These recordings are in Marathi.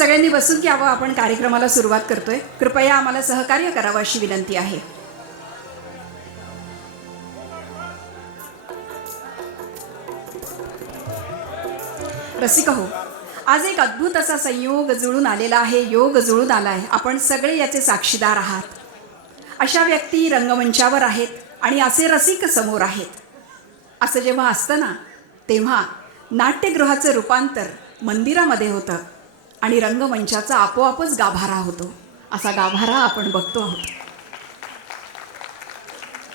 सगळ्यांनी बसून घ्यावं. आपण कार्यक्रमाला सुरुवात करतोय. कृपया आम्हाला सहकार्य करावं अशी विनंती आहे. रसिक हो, आज एक अद्भुत असा संयोग जुळून आलेला आहे, योग जुळून आला आहे. आपण सगळे याचे साक्षीदार आहात. अशा व्यक्ती रंगमंचावर आहेत आणि असे रसिक समोर आहेत. असं जेव्हा असतं ना, तेव्हा नाट्यगृहाचं रूपांतर मंदिरामध्ये होतं आणि रंगमंचाचा आपोआपच गाभारा होतो. असा गाभारा आपण बघतो आहोत.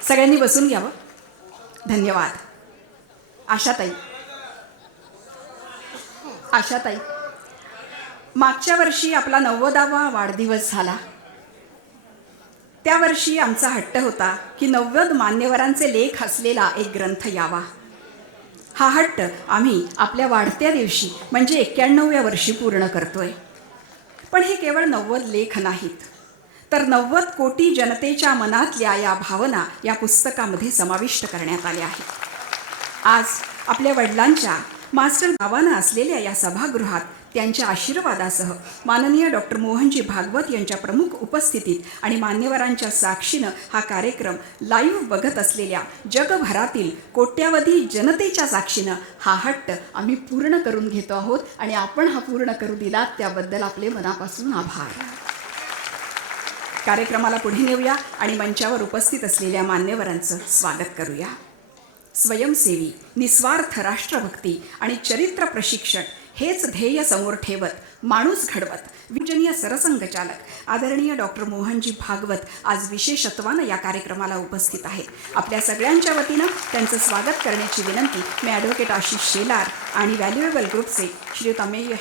सगळ्यांनी बसून घ्यावं. धन्यवाद. आशाताई, मागच्या वर्षी आपला 90वा वाढदिवस झाला. त्या वर्षी आमचा हट्ट होता की 90 मान्यवरांचे लेख असलेला एक ग्रंथ यावा. हा हट्ट आम्ही आपल्या वाढत्या दिवशी म्हणजे 91व्या वर्षी पूर्ण करतोय. पण हे केवळ 90 लेख नाहीत, तर 90 कोटी जनतेच्या मनातल्या या भावना या पुस्तकामध्ये समाविष्ट करण्यात आल्या आहेत. आज आपल्या वडिलांच्या मास्टर नावानं असलेल्या या सभागृहात त्यांच्या आशीर्वादासह माननीय डॉक्टर मोहनजी भागवत यांच्या प्रमुख उपस्थितीत आणि मान्यवरांच्या साक्षीनं हा कार्यक्रम लाईव्ह बघत असलेल्या जगभरातील कोट्यावधी जनतेच्या साक्षीनं हा हट्ट आम्ही पूर्ण करून घेतो आहोत आणि आपण हा पूर्ण करू दिलात त्याबद्दल आपले मनापासून आभार. कार्यक्रमाला पुढे नेऊया आणि मंचावर उपस्थित असलेल्या मान्यवरांचं स्वागत करूया. स्वयंसेवी, निस्वार्थ राष्ट्रभक्ती आणि चरित्र प्रशिक्षण हेच ध्येय समोर ठेवत माणूस घडवत विजनीय सरसंघचालक आदरणीय डॉक्टर मोहनजी भागवत आज विशेषत्वानं या कार्यक्रमाला उपस्थित आहेत. आपल्या सगळ्यांच्या वतीनं त्यांचं स्वागत करण्याची विनंती मी ॲडव्होकेट आशिष शेलार आणि व्हॅल्युएबल ग्रुपचे श्रीयुत अमेय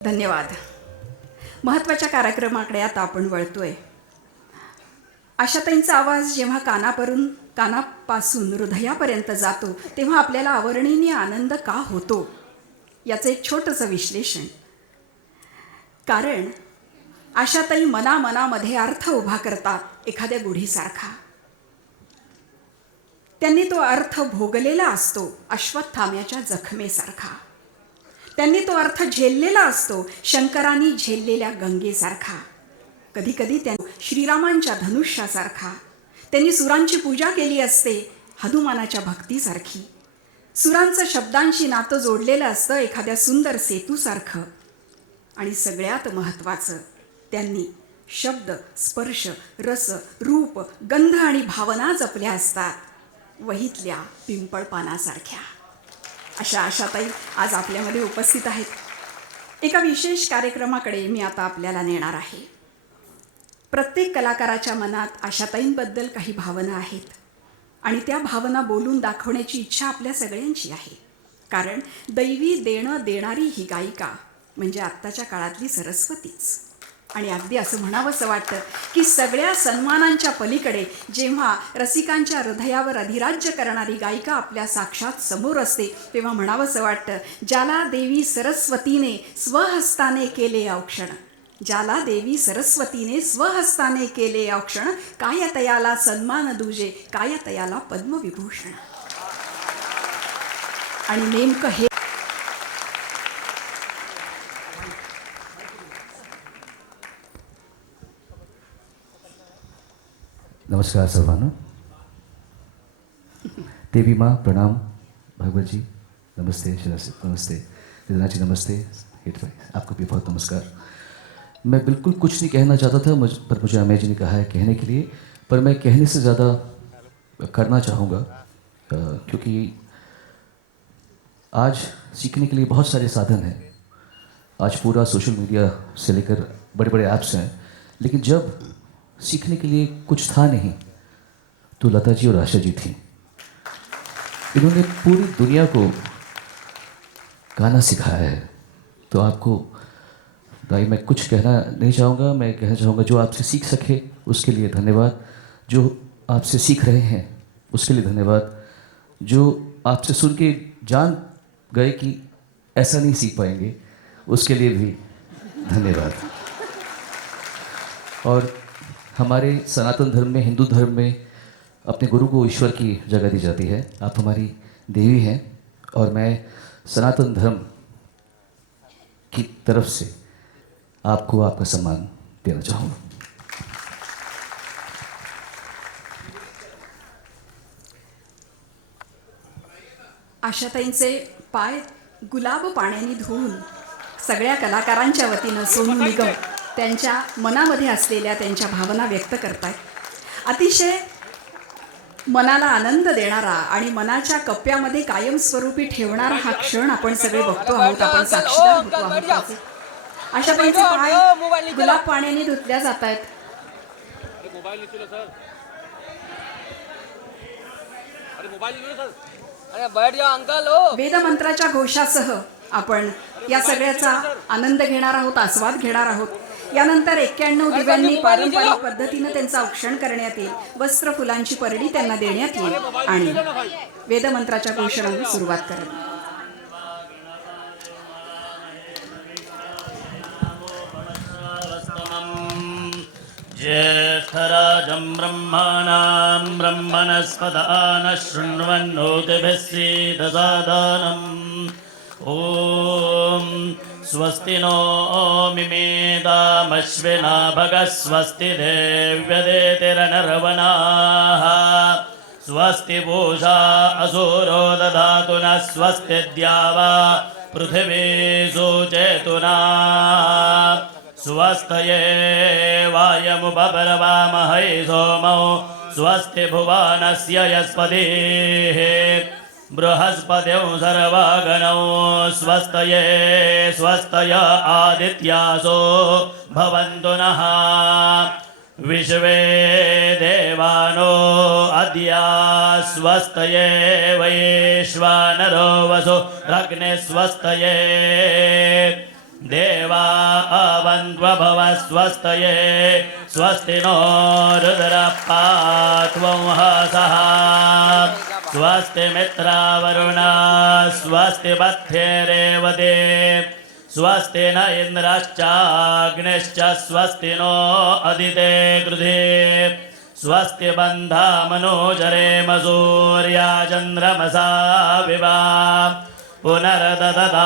धन्यवाद. महत्त्वाच्या कार्यक्रमाकडे आता आपण वळतोय. आशाताईंचा आवाज जेव्हा कानापासून हृदयापर्यंत जातो तेव्हा आपल्याला अवर्णनीय आनंद का होतो याचं एक छोटंसं विश्लेषण. कारण आशाताई मनामध्ये अर्थ उभा करतात एखाद्या गुढीसारखा. त्यांनी तो अर्थ भोगलेला असतो अश्वत्थाम्याच्या जखमेसारखा. त्यांनी तो अर्थ झेललेला असतो शंकरांनी झेललेल्या गंगेसारखा. कधीकधी त्यांनी श्रीरामांच्या धनुष्यासारखा. त्यांनी सुरांची पूजा केली असते हनुमानाच्या भक्तीसारखी. सुरांचं शब्दांशी नातं जोडलेलं असतं एखाद्या सुंदर सेतूसारखं. आणि सगळ्यात महत्त्वाचं, त्यांनी शब्द, स्पर्श, रस, रूप, गंध आणि भावना जपल्या असतात वहीतल्या पिंपळपानासारख्या. अशा आशाताई आज आपल्यामध्ये उपस्थित आहेत. एका विशेष कार्यक्रमाकडे मी आता आपल्याला नेणार आहे. प्रत्येक कलाकाराच्या मनात आशाताईंबद्दल काही भावना आहेत आणि त्या भावना बोलून दाखवण्याची इच्छा आपल्या सगळ्यांची आहे. कारण दैवी देणं देणारी ही गायिका म्हणजे आत्ताच्या काळातली सरस्वतीच. आणि अगदी असं म्हणावंसं वाटतं की सगळ्या सन्मानांच्या पलीकडे जेव्हा रसिकांच्या हृदयावर अधिराज्य करणारी गायिका आपल्या साक्षात समोर असते तेव्हा म्हणावंसं वाटतं, ज्याला देवी सरस्वतीने स्वहस्ताने केले औक्षण, ज्याला देवी सरस्वतीने स्वहस्ताने केले औक्षण, काय तयाला सन्मान दुजे, काय तयाला पद्मविभूषण. आणि नेमकं हे नमस्कार सर्वांना. देवी माँ प्रणाम, भगवत जी नमस्ते, नमस्ते रिजना जी नमस्ते, हिट भाई आपको भी बहुत नमस्कार. मैं बिल्कुल कुछ नहीं कहना चाहता था पर मुझे अमेय जी ने कहा है कहने के लिए, पर मैं कहने से ज़्यादा करना चाहूँगा क्योंकि आज सीखने के लिए बहुत सारे साधन हैं. आज पूरा सोशल मीडिया से लेकर बड़े बड़े ऐप्स हैं, लेकिन जब सीखने के लिए कुछ था नहीं तो लता जी और आशा जी थी. इन्होंने पूरी दुनिया को गाना सिखाया है. तो आपको भाई मैं कुछ कहना नहीं चाहूँगा, मैं कहना चाहूँगा जो आपसे सीख सके उसके लिए धन्यवाद, जो आपसे सीख रहे हैं उसके लिए धन्यवाद, जो आपसे सुन के जान गए कि ऐसा नहीं सीख पाएंगे उसके लिए भी धन्यवाद. और हमारे सनातन धर्म में, हिंदू धर्म में अपने गुरु को ईश्वर की जगह दी जाती है. आप हमारी देवी हैं और मैं सनातन धर्म की तरफ से आपको आपका सम्मान देना चाहूँगा. आशाताईंचे पाय गुलाब पाण्याने धुवून सगळ्या कलाकारांच्या वतीनं सोनू निगम त्यांच्या मनामध्ये असलेल्या त्यांच्या भावना व्यक्त करतायत. अतिशय मनाला आनंद देणारा आणि मनाच्या कप्प्यामध्ये कायमस्वरूपी ठेवणारा हा क्षण आपण सगळे बघतो आहोत, आपण साक्षीदार होतो आहोत. आशाताईंचे पाय गुलाब पाण्याने धुतल्या जात आहेत. वेदमंत्राच्या घोषासह आपण या सगळ्याचा आनंद घेणार आहोत, आस्वाद घेणार आहोत. यानंतर 91 दिव्यांनी पारंपरिक पद्धतीनं त्यांचं औक्षण करण्यात येईल. वस्त्र फुलांची परडी त्यांना देण्यात येईल आणि वेदमंत्राच्या घोषणाला सुरुवात करेल. ज्येष्ठराजं ब्रह्मणां ब्रह्मणस्पदान शृण्वन्नोतिभिः सीदसादनम्. ॐ स्वस्ति नो मिमेदामश्विना भगः स्वस्ति देव्यदेतिरनर्वणाः स्वस्ति पूषा असुरो दधातु नः स्वस्ति द्यावा पृथिवी सुचेतुना स्वस्तये वायमुपपर्वामहै सोमौ स्वस्ति भुवनस्य यस्पतिः बृहस्पतिं सर्वगणौ स्वस्तये स्वस्तय आदित्यासो भवन्तु नः विश्वे देवानो अद्य स्वस्तये वैश्वानरो वसु अग्ने स्वस्तये देवा अवन्त्वभव स्वस्तये स्वस्ति नो रुद्रपात्वं हसः स्वस्ति मित्रावरुणा स्वस्ति बध्येरेवते स्वस्ति न इन्द्रश्चाग्निश्च स्वस्ति नो अदिते कृधे स्वस्ति बन्धा मनोजरेम सूर्या चन्द्रमसा विवा पुनर्ददता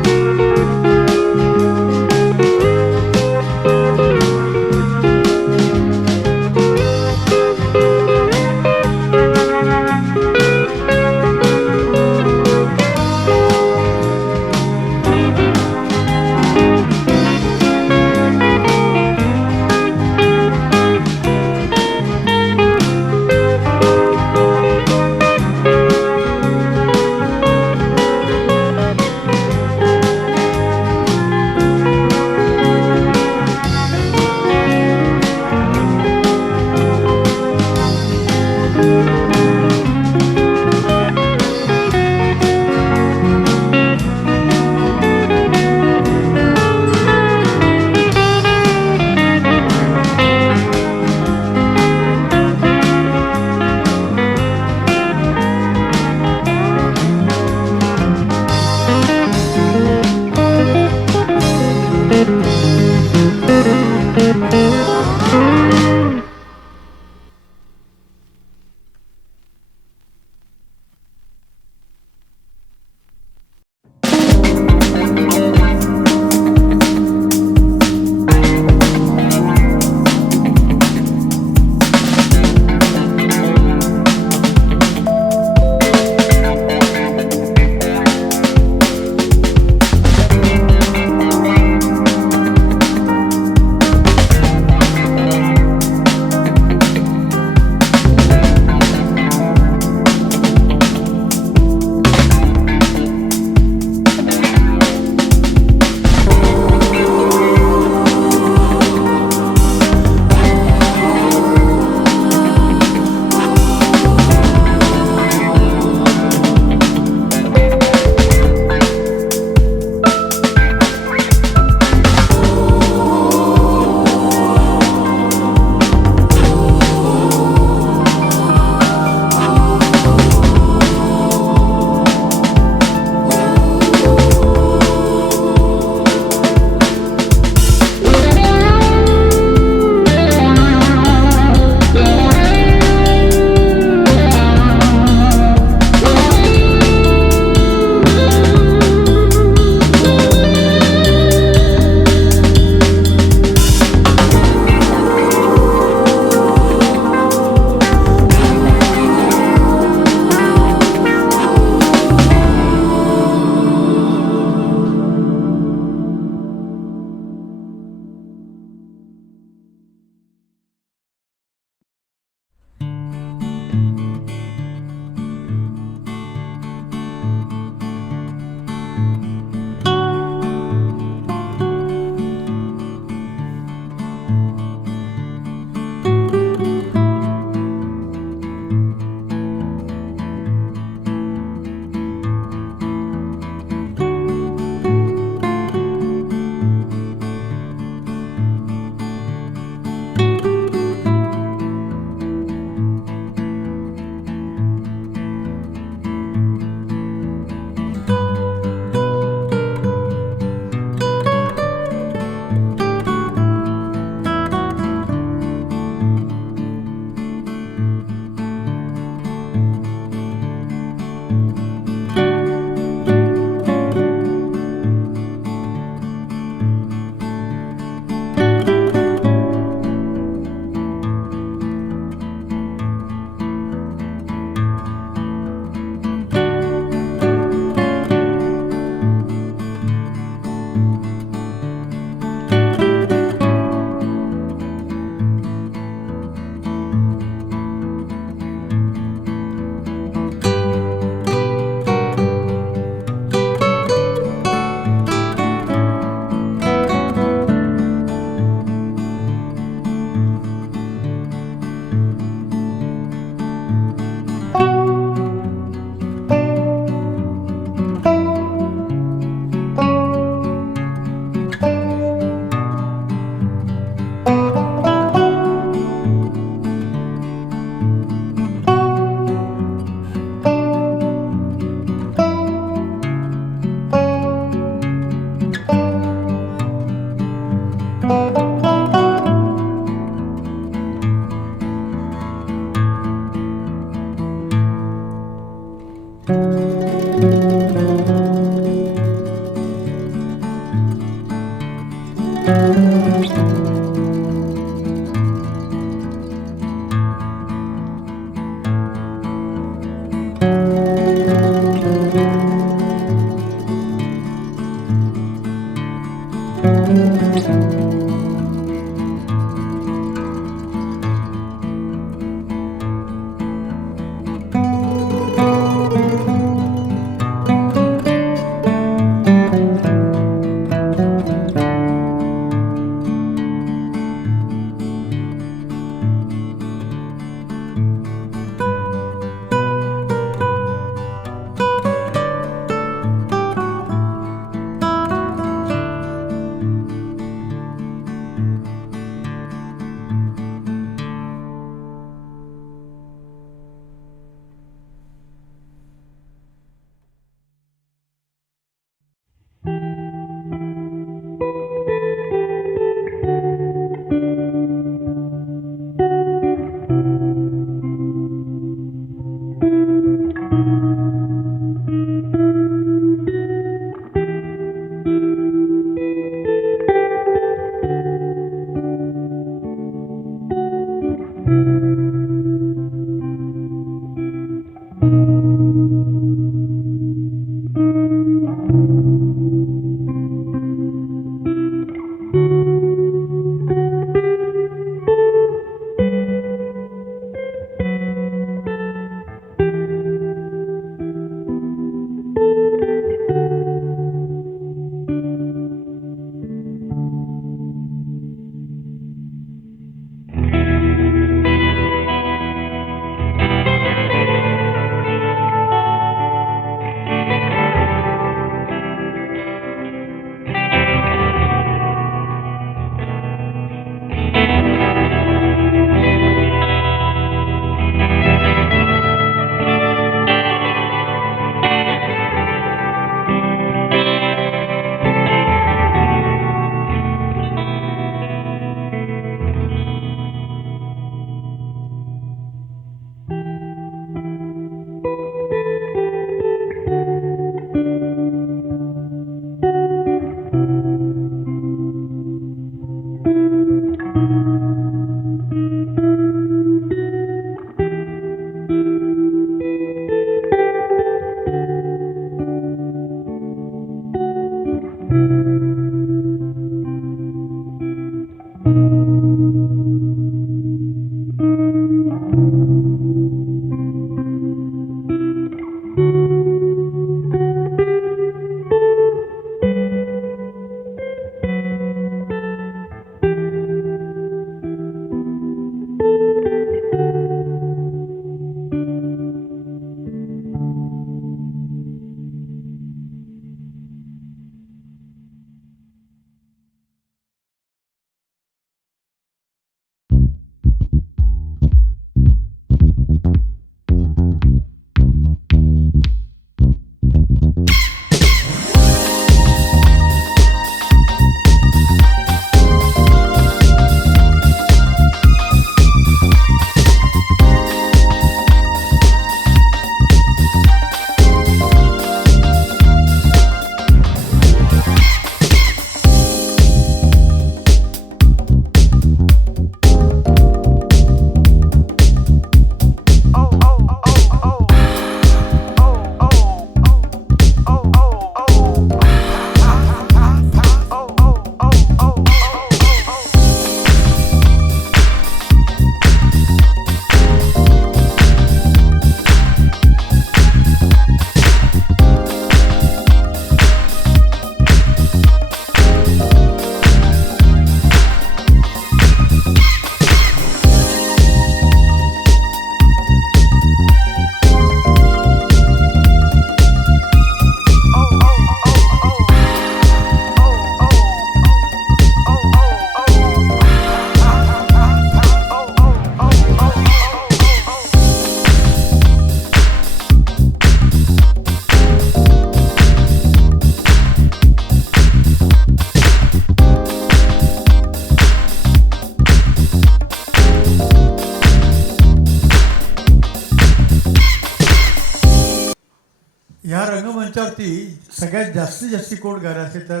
ह्या रंगमंचावरती सगळ्यात जास्तीत जास्त कोण गायला असेल तर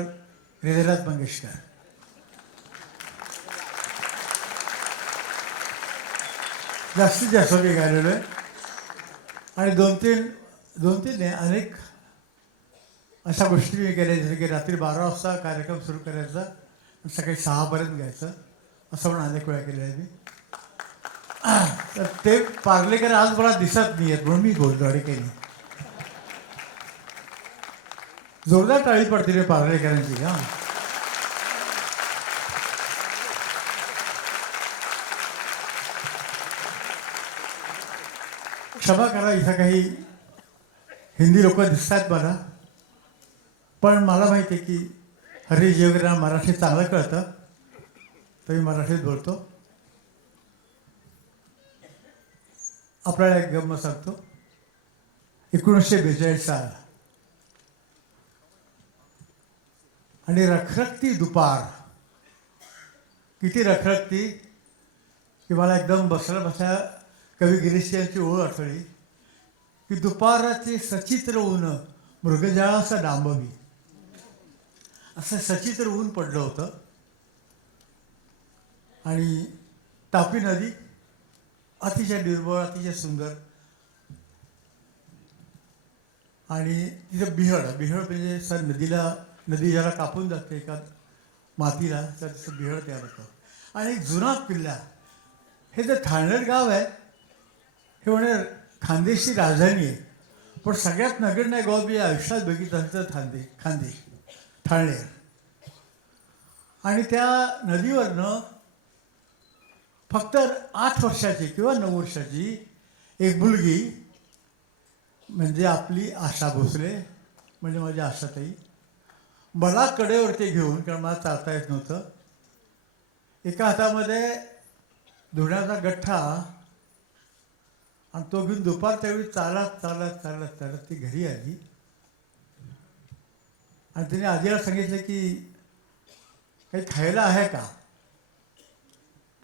हृदयनाथ मंगेशकर. जास्तीत जास्त मी गायलेलो आहे. आणि दोन तीन नाही अनेक अशा गोष्टी मी केल्या, जसं की रात्री 12 वाजता कार्यक्रम सुरू करायचा आणि सकाळी 6पर्यंत घ्यायचं, असं पण अनेक वेळा केलं आहे मी. तर ते पार्लेकर आज मला दिसत नाही आहेत म्हणून मी बोलतो आणि काही नाही. जोरदार टाळी पडते रे पार्लेकरांची. हां, क्षमा करा, इथं काही हिंदी लोक दिसतात मला, पण मला माहिती आहे की हरीश जेवगेरांना मराठी चांगलं कळतं, तर मी मराठीत बोलतो. आपल्याला एक गंमत सांगतो. 1942 साल आणि रखरखती दुपार. किती रखरखती की मला एकदम बसल्या कवी गिरीश यांची ओळ आठवली की दुपाराचे सचित्र ऊन मृगजळाचा डांबवी. असं सचित्र ऊन पडलं होतं आणि तापी नदी अतिशय निर्मळ, अतिशय सुंदर. आणि तिथं बिहळ म्हणजे नदी ज्याला कापून जाते एका मातीला, तर तिथं बिहळ तयार होतं. आणि जुना किल्ला, हे जे ठाणेर गाव आहे हे म्हणे खानदेशची राजधानी आहे, पण सगळ्यात नगण्य गाव मी आयुष्यात बघितलं तर खानदेश ठाणेर. आणि त्या नदीवरनं फक्त 8 वर्षाची किंवा 9 वर्षाची एक मुलगी, म्हणजे आपली आशा भोसले, म्हणजे माझी आशाताई, मला कडेवरती घेऊन, कारण मला चालता येत नव्हतं, एका हातामध्ये धुण्याचा गठ्ठा आणि तो घेऊन दुपारच्या वेळी चालत ती घरी आली. आणि तिने आजीला सांगितलं की काही खायला आहे का.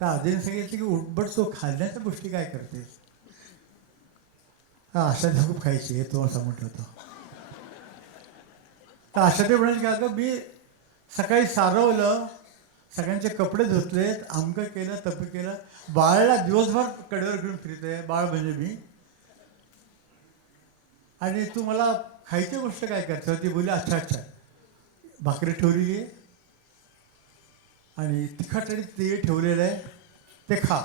तर आजीने सांगितलं की उठबट तो खाण्याच्या गोष्टी काय करतेस. आशा ते खूप खायची हे तो असं म्हटलं होतं. तर आशा ते म्हणाले की अगं मी सकाळी सारवलं, सगळ्यांचे कपडे धुतलेत, आमकं केलं, तपं केलं, बाळाला दिवसभर कडेवर घेऊन फिरते, बाळ म्हणजे मी, आणि तू मला खायची गोष्ट काय करते. ती बोलली अच्छा भाकरी ठेवलेली आहे आणि तिखट आणि तेल ठेवलेलं आहे, ते खा.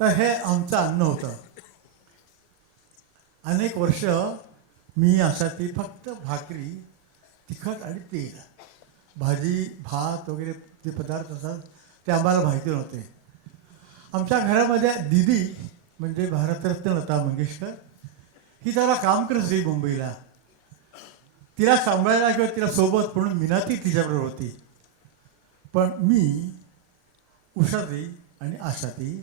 तर हे आमचं अन्न होतं. अनेक वर्ष मी अशा ती फक्त भाकरी, तिखट आणि तेल, भाजी भात वगैरे जे पदार्थ असतात ते आम्हाला माहिती नव्हते. आमच्या घरामध्ये दीदी म्हणजे भारतरत्न लता मंगेशकर, ही जरा काम करत होती मुंबईला. तिला सांभाळायला किंवा तिला सोबत म्हणून मीनाती तिच्याबरोबर होती. पण मी, उषाताई आणि आशाताई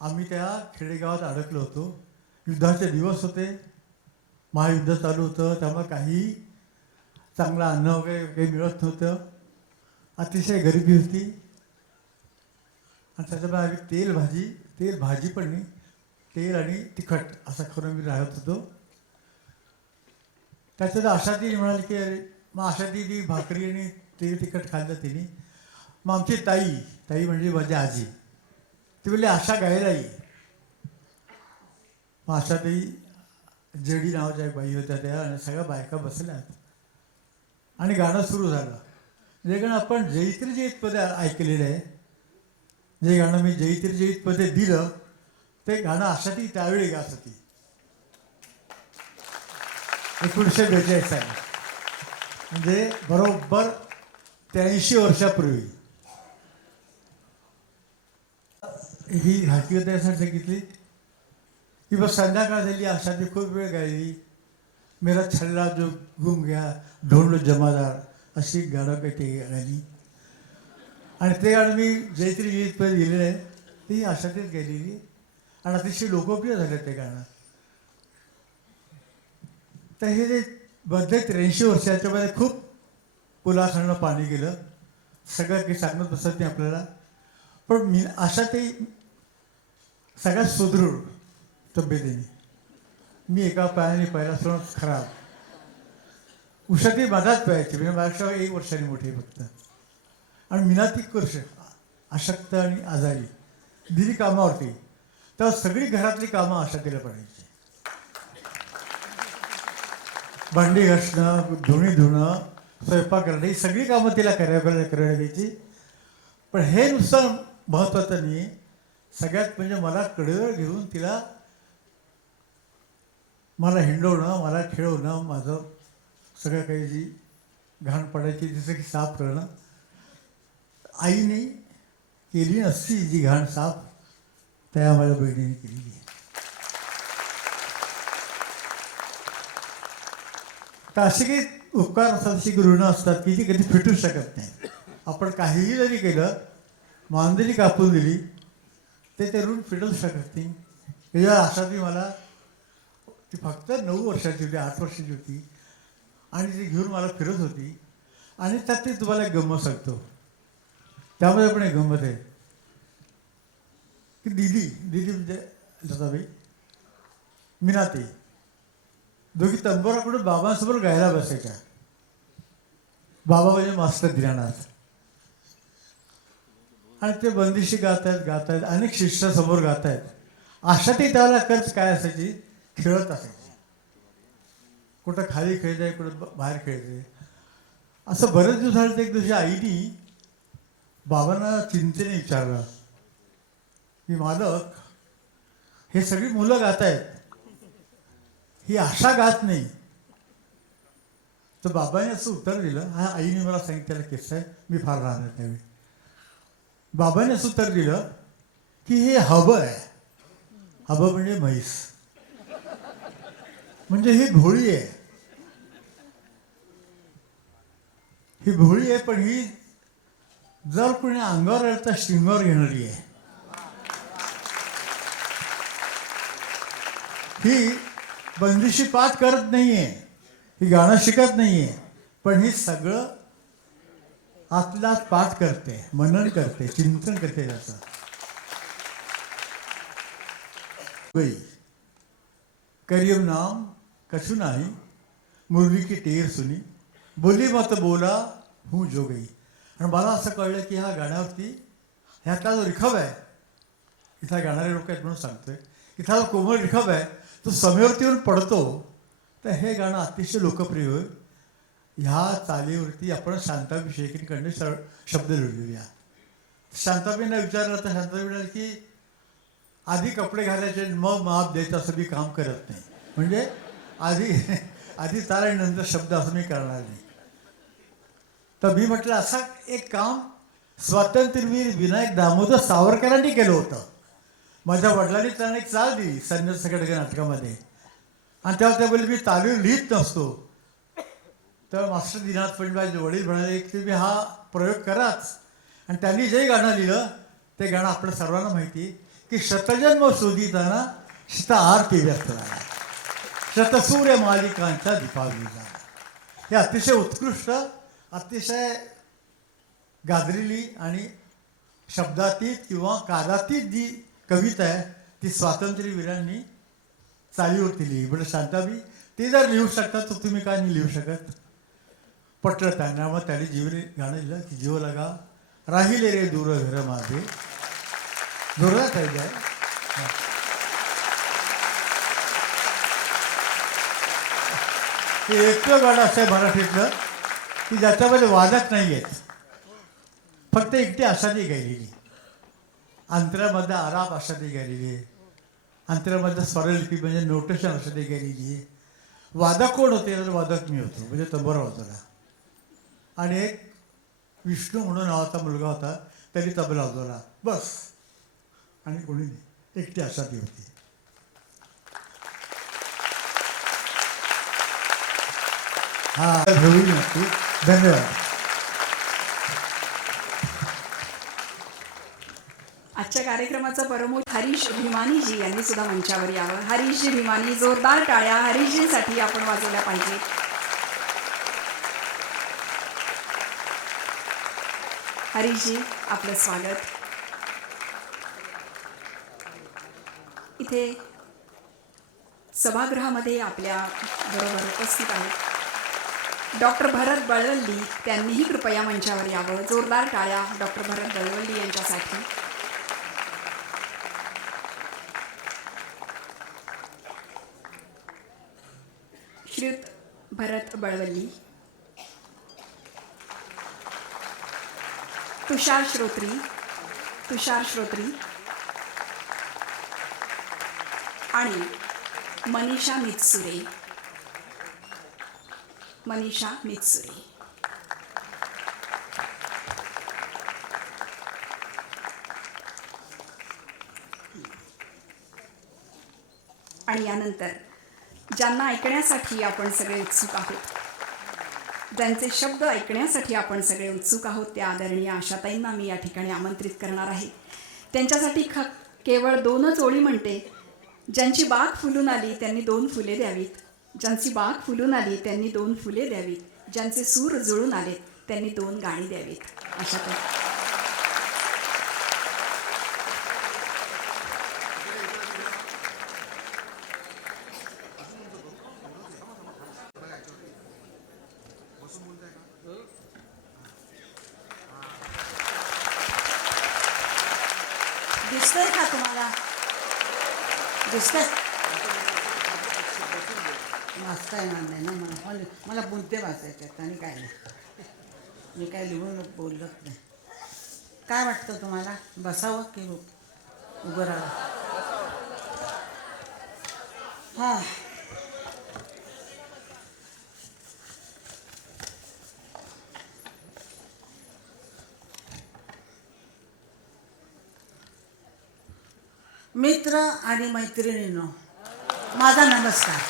आम्ही त्या खेडेगावात अडकलो होतो. युद्धाचे दिवस होते, महायुद्ध चालू होतं, त्यामुळे काही चांगलं अन्न वगैरे काही मिळत नव्हतं, अतिशय गरिबी होती. आणि त्याच्यामुळे आम्ही तेल भाजी पण नाही, तेल आणि तिखट असं करून मी राहत होतो. त्याच्यात आशाताई म्हणाली की अरे, मग आशाताई ती भाकरी आणि तेल तिखट खाल्लं तिने. मग आमची ताई म्हणजे माझी आजी, ती बोलली आशा गायला ये. मग आशाताई जेडी नावाच्या एक बाई होत्या त्या, आणि सगळ्या बायका बसल्यात आणि गाणं सुरू झालं. जे गाणं आपण जैत्री जैतपदे ऐकलेलं आहे, जे गाणं मी जैत्री जैतपदे दिलं, ते गाणं आशाताई त्यावेळी गात होती. 1942 साली, म्हणजे बरोबर 83 वर्षापूर्वी. ही हकीकत यासाठी सांगितली की बस संध्याकाळ झाली, आशाताई खूप वेळ गायली. मेरा छल्ला जो गुम गया ढोंड जमादार, अशी गाणं काही ते गायली. आणि ते गाणं मी जैत्री गीतपदे लिहिलेलं आहे, ती आशाताईच गायलेली आणि अतिशय लोकप्रिय झालं ते गाणं. तर हे जे बदले 83 वर्षाच्यामध्ये खूप पुलाखालनं पाणी गेलं, सगळं काही सांगत बसत नाही आपल्याला. पण मी आशाताई सगळ्यात सुदृढ तब्येतीने, मी एका पायाने पहिला सण खराब, उषाती मधात प्यायची, म्हणजे माझ्यापेक्षा 1 वर्षांनी मोठी आहे फक्त. आणि मीनाती कर्ष अशक्त आणि आजारी दिली कामावरती, तेव्हा सगळी घरातली कामं आशातीला पडायची. भांडी घासणं, धुणी धुणं, स्वयंपाक करणं, ही सगळी कामं तिला करण्यात यायची. पण हे नुसतं महत्त्वाचं नाही, सगळ्यात म्हणजे मला कडेवर घेऊन तिला मला हिंडवणं, मला खेळवणं, माझं सगळं काही जी घाण पडायची जसं की साफ करणं. आईने केली नसती जी घाण साफ, त्या माझ्या बहिणीने केलेली आहे. तर असे काही उपकार असतात, अशी ऋणं असतात की ती कधी फिटू शकत नाही. आपण काहीही जरी केलं, मांजरी कापून दिली, ते ऋण फिटू शकत नाही. त्याच्या अशा ती मला, ती फक्त 9 वर्षाची होती, 8 वर्षाची होती, आणि ती घेऊन मला फिरत होती. आणि त्यात ती तुम्हाला एक गंमत सांगतो, त्यामध्ये पण एक गंमत आहे की दीदी म्हणजे लताबाई, मीनाती दोघी तंबोराकडून बाबांसमोर गायला बसायच्या. बाबा म्हणजे मास्टर दिनानाथ, आणि ते बंदिशी गात आहेत, अनेक शिष्य समोर गात आहेत. अशा ती त्याला खर्च काय असायची, खेळत असायची. कुठं खाली खेळते, कुठं बाहेर खेळते. असं बरेच दिवस झालं. एक दिवशी आईनी बाबांना चिंतेने विचारलं की मालक, हे सगळी मुलं गात आहेत, ही आशा गात नाही. तर बाबाने असं उत्तर दिलं, हा आईने मला सांगितलेला किस्सा आहे, मी फार लहान आहे त्यावेळी. बाबाने असं उत्तर दिलं की हे हबं आहे. हबं म्हणजे म्हैस, म्हणजे ही भोळी आहे. ही भोळी आहे, पण ही जर कोणी अंगावर आलं तर शिंगावर घेणारी आहे. ही बंदिशी पाठ करत नाहीये, ही गाणं शिकत नाहीये, पण ही सगळं आतल्यात पाठ करते, मनन करते, चिंतन करते. त्याचं करियम नाम कछु नाही, मुरली की टेर सुनी, बोली मत बोला हूँ जो गई. आणि मला असं कळलं की ह्या गाण्यावरती ह्यातला जो रिखब आहे, इथला गाणारे लोक आहेत म्हणून सांगतोय, इथला जो कोमल रिखब आहे तो समेवरती येऊन पडतो. तर हे गाणं अतिशय लोकप्रिय होईल. ह्या चालीवरती आपण शांताभिषेकींकडे शब्द लिहिलेले. शांताबाईंना विचारलं तर शांताबाई म्हणाल की आधी कपडे घालायचे, मग माप द्यायचं, असं मी काम करत नाही. म्हणजे आधी ताल आणि नंतर शब्द असं मी करणार नाही. तर मी म्हटलं असं एक काम स्वातंत्र्यवीर विनायक दामोदर सावरकरांनी केलं होतं. माझ्या वडिलांनी त्यांना एक चाल दिली संन्यास सकट नाटकामध्ये, आणि तेव्हा त्या बोलले मी तालीवर लिहित नसतो. तर मास्टर दिनानाथ पंडित माझे वडील म्हणाले की तुम्ही हा प्रयोग कराच. आणि त्यांनी जे गाणं लिहिलं ते गाणं आपल्या सर्वांना माहिती की शतजन्म शोधिताना शिता आरती व्यक्त झाला, शतसूर्य मालिकांच्या दीपावली झाला. हे अतिशय उत्कृष्ट, अतिशय गाजलेली आणि शब्दातीत किंवा कालातीत जी कविता आहे ती स्वातंत्र्यवीरांनी चालीवरती लिहिली. म्हणजे शांताबाई ते जर लिहू शकतात तर तुम्ही काय नाही लिहू शकत. पटलं त्यांना. मग त्याने जीवने गाणं लिहिलं की जीव लगा राहिले रे दूर घर माझे, जोरदार पाहिजे आहे. हे एकटं गाणं असं आहे मराठीतलं की ज्याच्यामध्ये वादक नाही आहेत, फक्त एकटी आशाने गायलेली. अंतरामध्ये आराप आशाने गायलेली आहे, अंतरामध्ये स्वरलिपी म्हणजे नोटेशन आशाने गायलेली आहे. वादक कोण होते तर वादक मी होतो, म्हणजे तबोरा होता. आणि एक विष्णू म्हणून नावाचा मुलगा होता, त्यांनी तबला वाजवला बस. आणि कोणी नाही, एकटी आशा ती होती. हा घेऊन नक्की. धन्यवाद. आजच्या कार्यक्रमाचा परमोच्च हरीश भीमानीजी यांनी सुद्धा मंचावर यावं. हरीशजी भीमानी, जोरदार टाळ्या हरीशजींसाठी आपण वाजवल्या पाहिजे. हरीशजी, आपलं स्वागत. इथे सभागृहामध्ये आपल्या बरोबर उपस्थित आहेत डॉक्टर भरत बळवल्ली त्यांनीही कृपया मंचावर यावं. जोरदार टाळ्या डॉक्टर भरत बळवल्ली यांच्यासाठी. श्रीयुत भरत बळवल्ली. तुषार श्रोत्री आणि मनीषा मित्सुरे. आणि यानंतर ज्यांना ऐकण्यासाठी आपण सगळे उत्सुक आहोत, ज्यांचे शब्द ऐकण्यासाठी आपण सगळे उत्सुक आहोत, त्या आदरणीय आशाताईंना मी या ठिकाणी आमंत्रित करणार आहे. त्यांच्यासाठी केवळ 2च ओळी म्हणते. ज्यांची बाग फुलून आली त्यांनी 2 फुले द्यावीत. ज्यांची बाग फुलून आली त्यांनी 2 फुले द्यावीत. ज्यांचे सूर जुळून आले त्यांनी 2 गाणी द्यावीत. आशाताई. दिसतंय का तुम्हाला? दिसतंय? वाचता येणार नाही ना मला बुंते वाचायचे आहेत आणि काय नाही. मी काय लिहून बोलत नाही. काय वाटतं तुम्हाला? बसावं की उभं राहावं? हां, मित्र आणि मैत्रिणींनो, माझा नमस्कार.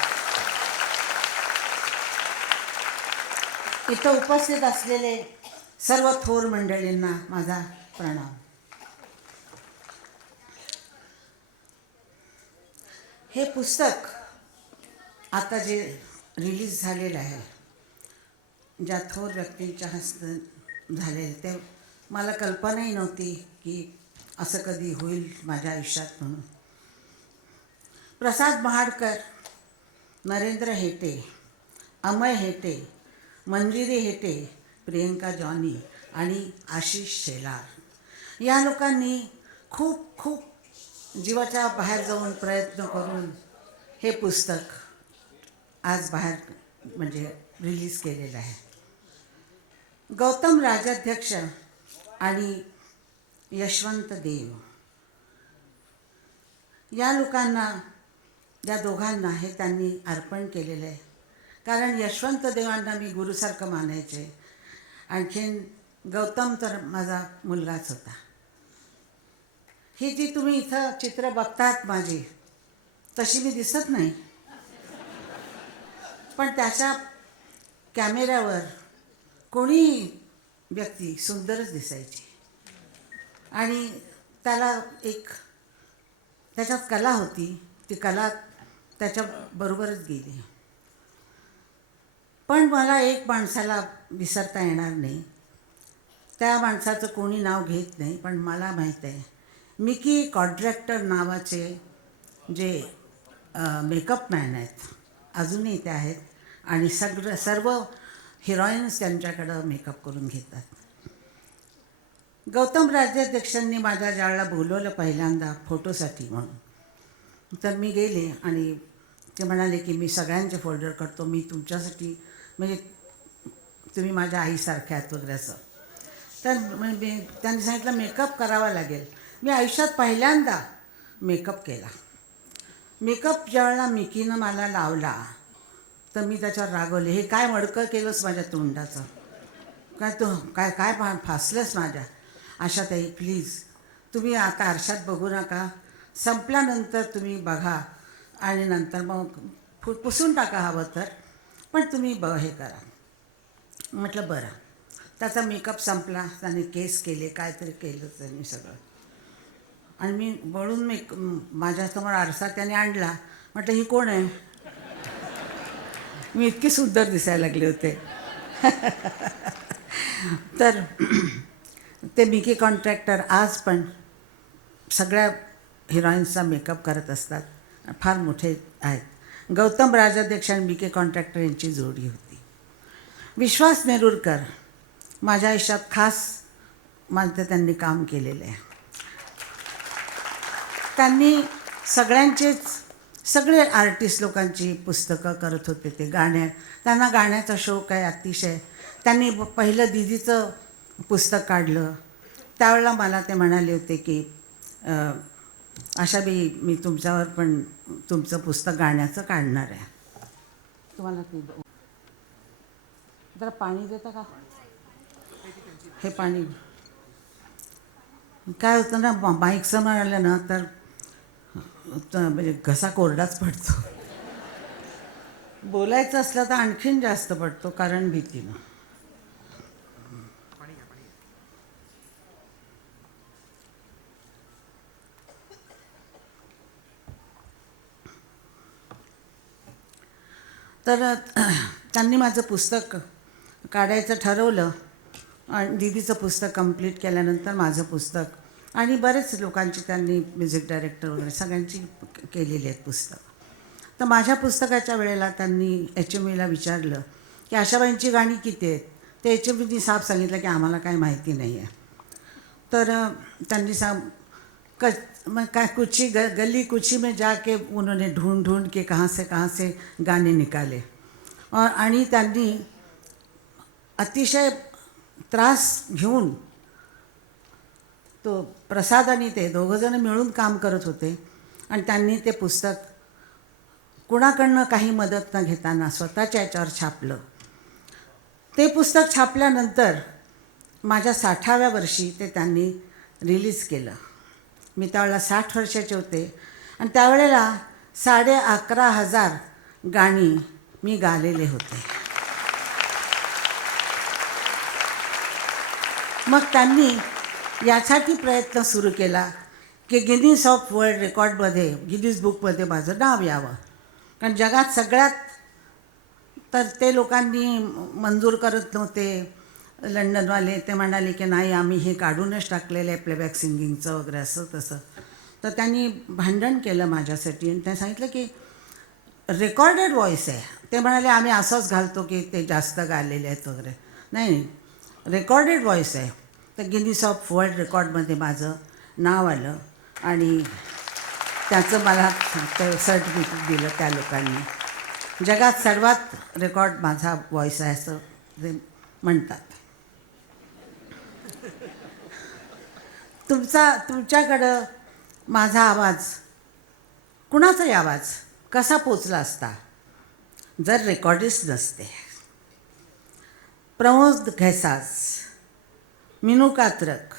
इथं उपस्थित असलेले सर्व थोर मंडळींना माझा प्रणाम. हे पुस्तक आता जे रिलीज झालेलं आहे, ज्या थोर व्यक्तींच्या हस्ते झालेलं, ते मला कल्पनाही नव्हती की असं कधी होईल माझ्या आयुष्यात म्हणून. प्रसाद महाडकर, नरेंद्र हेटे, अमय हेटे, मंजिरी हेटे, प्रियंका जॉनी आणि आशिष शेलार या लोकांनी खूप खूप जीवाच्या बाहेर जाऊन प्रयत्न करून हे पुस्तक आज बाहेर म्हणजे रिलीज केलेलं आहे. गौतम राजाध्यक्ष आणि यशवंत देव या लोकांना, या दोघांना हे त्यांनी अर्पण केलेलं आहे. कारण यशवंत देवांना मी गुरुसारखं मानायचे. आणखीन गौतम तर माझा मुलगाच होता. ही जी तुम्ही इथं चित्र बघतात माझी, तशी मी दिसत नाही, पण त्याच्या कॅमेऱ्यावर कोणीही व्यक्ती सुंदरच दिसायची. आणि त्याला एक त्याच्यात कला होती. ती कला त्याच्याबरोबरच गेली. पण मला एक माणसाला विसरता येणार नाही. त्या माणसाचं कोणी नाव घेत नाही, पण मला माहीत आहे मिकी कॉन्ट्रॅक्टर नावाचे जे मेकअप मॅन आहेत, अजूनही ते आहेत, आणि सर्व हिरोईन्स त्यांच्याकडं मेकअप करून घेतात. गौतम राज्याध्यक्षांनी माझ्या ज्यावेळेला बोलवलं पहिल्यांदा फोटोसाठी म्हणून, तर मी गेले आणि ते म्हणाले की मी सगळ्यांचे फोल्डर करतो, मी तुमच्यासाठी, म्हणजे तुम्ही माझ्या आईसारख्या आहात वगैरे असं. तर त्यांनी सांगितलं मेकअप करावा लागेल. मी आयुष्यात पहिल्यांदा मेकअप केला. मेकअप ज्यावेळेला मिकीनं मला लावला तर मी त्याच्यावर रागवले, हे काय मडकं केलंस माझ्या तोंडाचं, काय तू काय काय फासलंस माझ्या. आशाताई प्लीज तुम्ही आता आरशात बघू नका, संपल्यानंतर तुम्ही बघा आणि नंतर मग पुसून टाका हवं तर, पण तुम्ही हे करा. म्हटलं बरं. त्याचा मेकअप संपला, त्याने केस केले, काहीतरी केलं त्यांनी सगळं, आणि मी वळून माझ्यासमोर आरसा त्याने आणला. म्हटलं ही कोण आहे? मी इतकी सुंदर दिसायला लागले होते. तर ते मिकी कॉन्ट्रॅक्टर आज पण सगळ्या हिरोईन्सचा मेकअप करत असतात, फार मोठे आहेत. गौतम राजाध्यक्ष आणि मिकी कॉन्ट्रॅक्टर यांची जोडी होती. विश्वास नेरुरकर माझ्या आयुष्यात खास माझं त्यांनी काम केलेलं आहे. त्यांनी सगळे आर्टिस्ट लोकांची पुस्तकं करत होते. ते त्यांना गाण्याचा शौक आहे अतिशय. त्यांनी पहिलं दीदीचं पुस्तक काढलं. त्यावेळेला मला ते म्हणाले होते की आशाबाई, मी तुमच्यावर पण तुमचं पुस्तक गाण्याचं काढणार आहे. तुम्हाला ते जरा पाणी देता का? हे पाणी काय होतं ना, माईक समोर आलं ना तर म्हणजे घसा कोरडाच पडतो. बोलायचं असलं तर आणखीन जास्त पडतो, कारण भीतीनं. तर त्यांनी माझं पुस्तक काढायचं ठरवलं आणि दीदीचं पुस्तक कंप्लीट केल्यानंतर माझं पुस्तक आणि बरेच लोकांची त्यांनी म्युझिक डायरेक्टर वगैरे सगळ्यांची केलेली आहेत पुस्तक. तर माझ्या पुस्तकाच्या वेळेला त्यांनी HMVला विचारलं की आशाबाईंची गाणी किती आहेत. ते HMVनी साफ सांगितलं की आम्हाला काय माहिती नाही आहे. तर त्यांनी कुछ गली कुची में जाके उन्होंने ढूंढ के कहाँ से गाणे निकाले. आणि त्यांनी अतिशय त्रास घेऊन तो प्रसाद आणि ते दोघंजणं मिळून काम करत होते आणि त्यांनी ते पुस्तक कुणाकडनं काही मदत न घेताना स्वतःच्या याच्यावर छापलं. ते पुस्तक छापल्यानंतर माझ्या 60व्या वर्षी ते त्यांनी रिलीज केलं. मी त्यावेळेला 60 वर्षाचे होते आणि त्यावेळेला 11,500 गाणी मी गालेले होते. मग त्यांनी यासाठी प्रयत्न सुरू केला की गिनीज ऑफ वर्ल्ड रेकॉर्डमध्ये, गिनीज बुकमध्ये माझं नाव यावं. कारण जगात सगळ्यात तर ते लोकांनी मंजूर करत नव्हते. लंडनवाले ते म्हणाले की नाही, आम्ही हे काढूनच टाकलेलं आहे प्लेबॅक सिंगिंगचं वगैरे असं तसं. तर त्यांनी भांडण केलं माझ्यासाठी आणि त्यांनी सांगितलं की रेकॉर्डेड व्हॉईस आहे. ते म्हणाले आम्ही असंच घालतो की ते जास्त गालेले आहेत वगैरे. नाही, रेकॉर्डेड व्हॉईस आहे. तर गिनीज ऑफ वर्ल्ड रेकॉर्डमध्ये माझं नाव आलं आणि त्याचं मला सर्टिफिकेट दिलं त्या लोकांनी. जगात सर्वात रेकॉर्ड माझा व्हॉईस आहे असं ते म्हणतात. तुमच्याकडं माझा आवाज, कुणाचाही आवाज कसा पोचला असता जर रेकॉर्डिस्ट नसते. प्रमोद घैसास, मिनू कात्रक,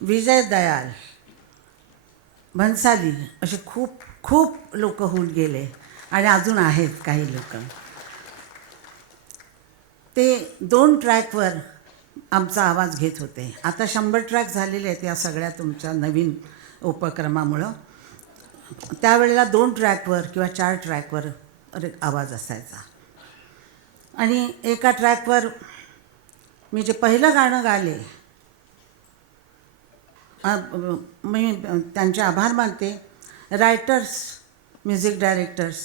विजय दयाल, भन्साली असे खूप खूप लोक होऊन गेले आणि अजून आहेत काही लोक. ते 2 ट्रॅकवर आमचा आवाज घेत होते. आता 100 ट्रॅक झालेले आहेत या सगळ्या तुमच्या नवीन उपक्रमामुळं. त्यावेळेला 2 ट्रॅकवर किंवा 4 ट्रॅकवर आवाज असायचा. आणि एका ट्रॅकवर मी जे पहिलं गाणं गाले, मी त्यांचे आभार मानते. रायटर्स, म्युझिक डायरेक्टर्स,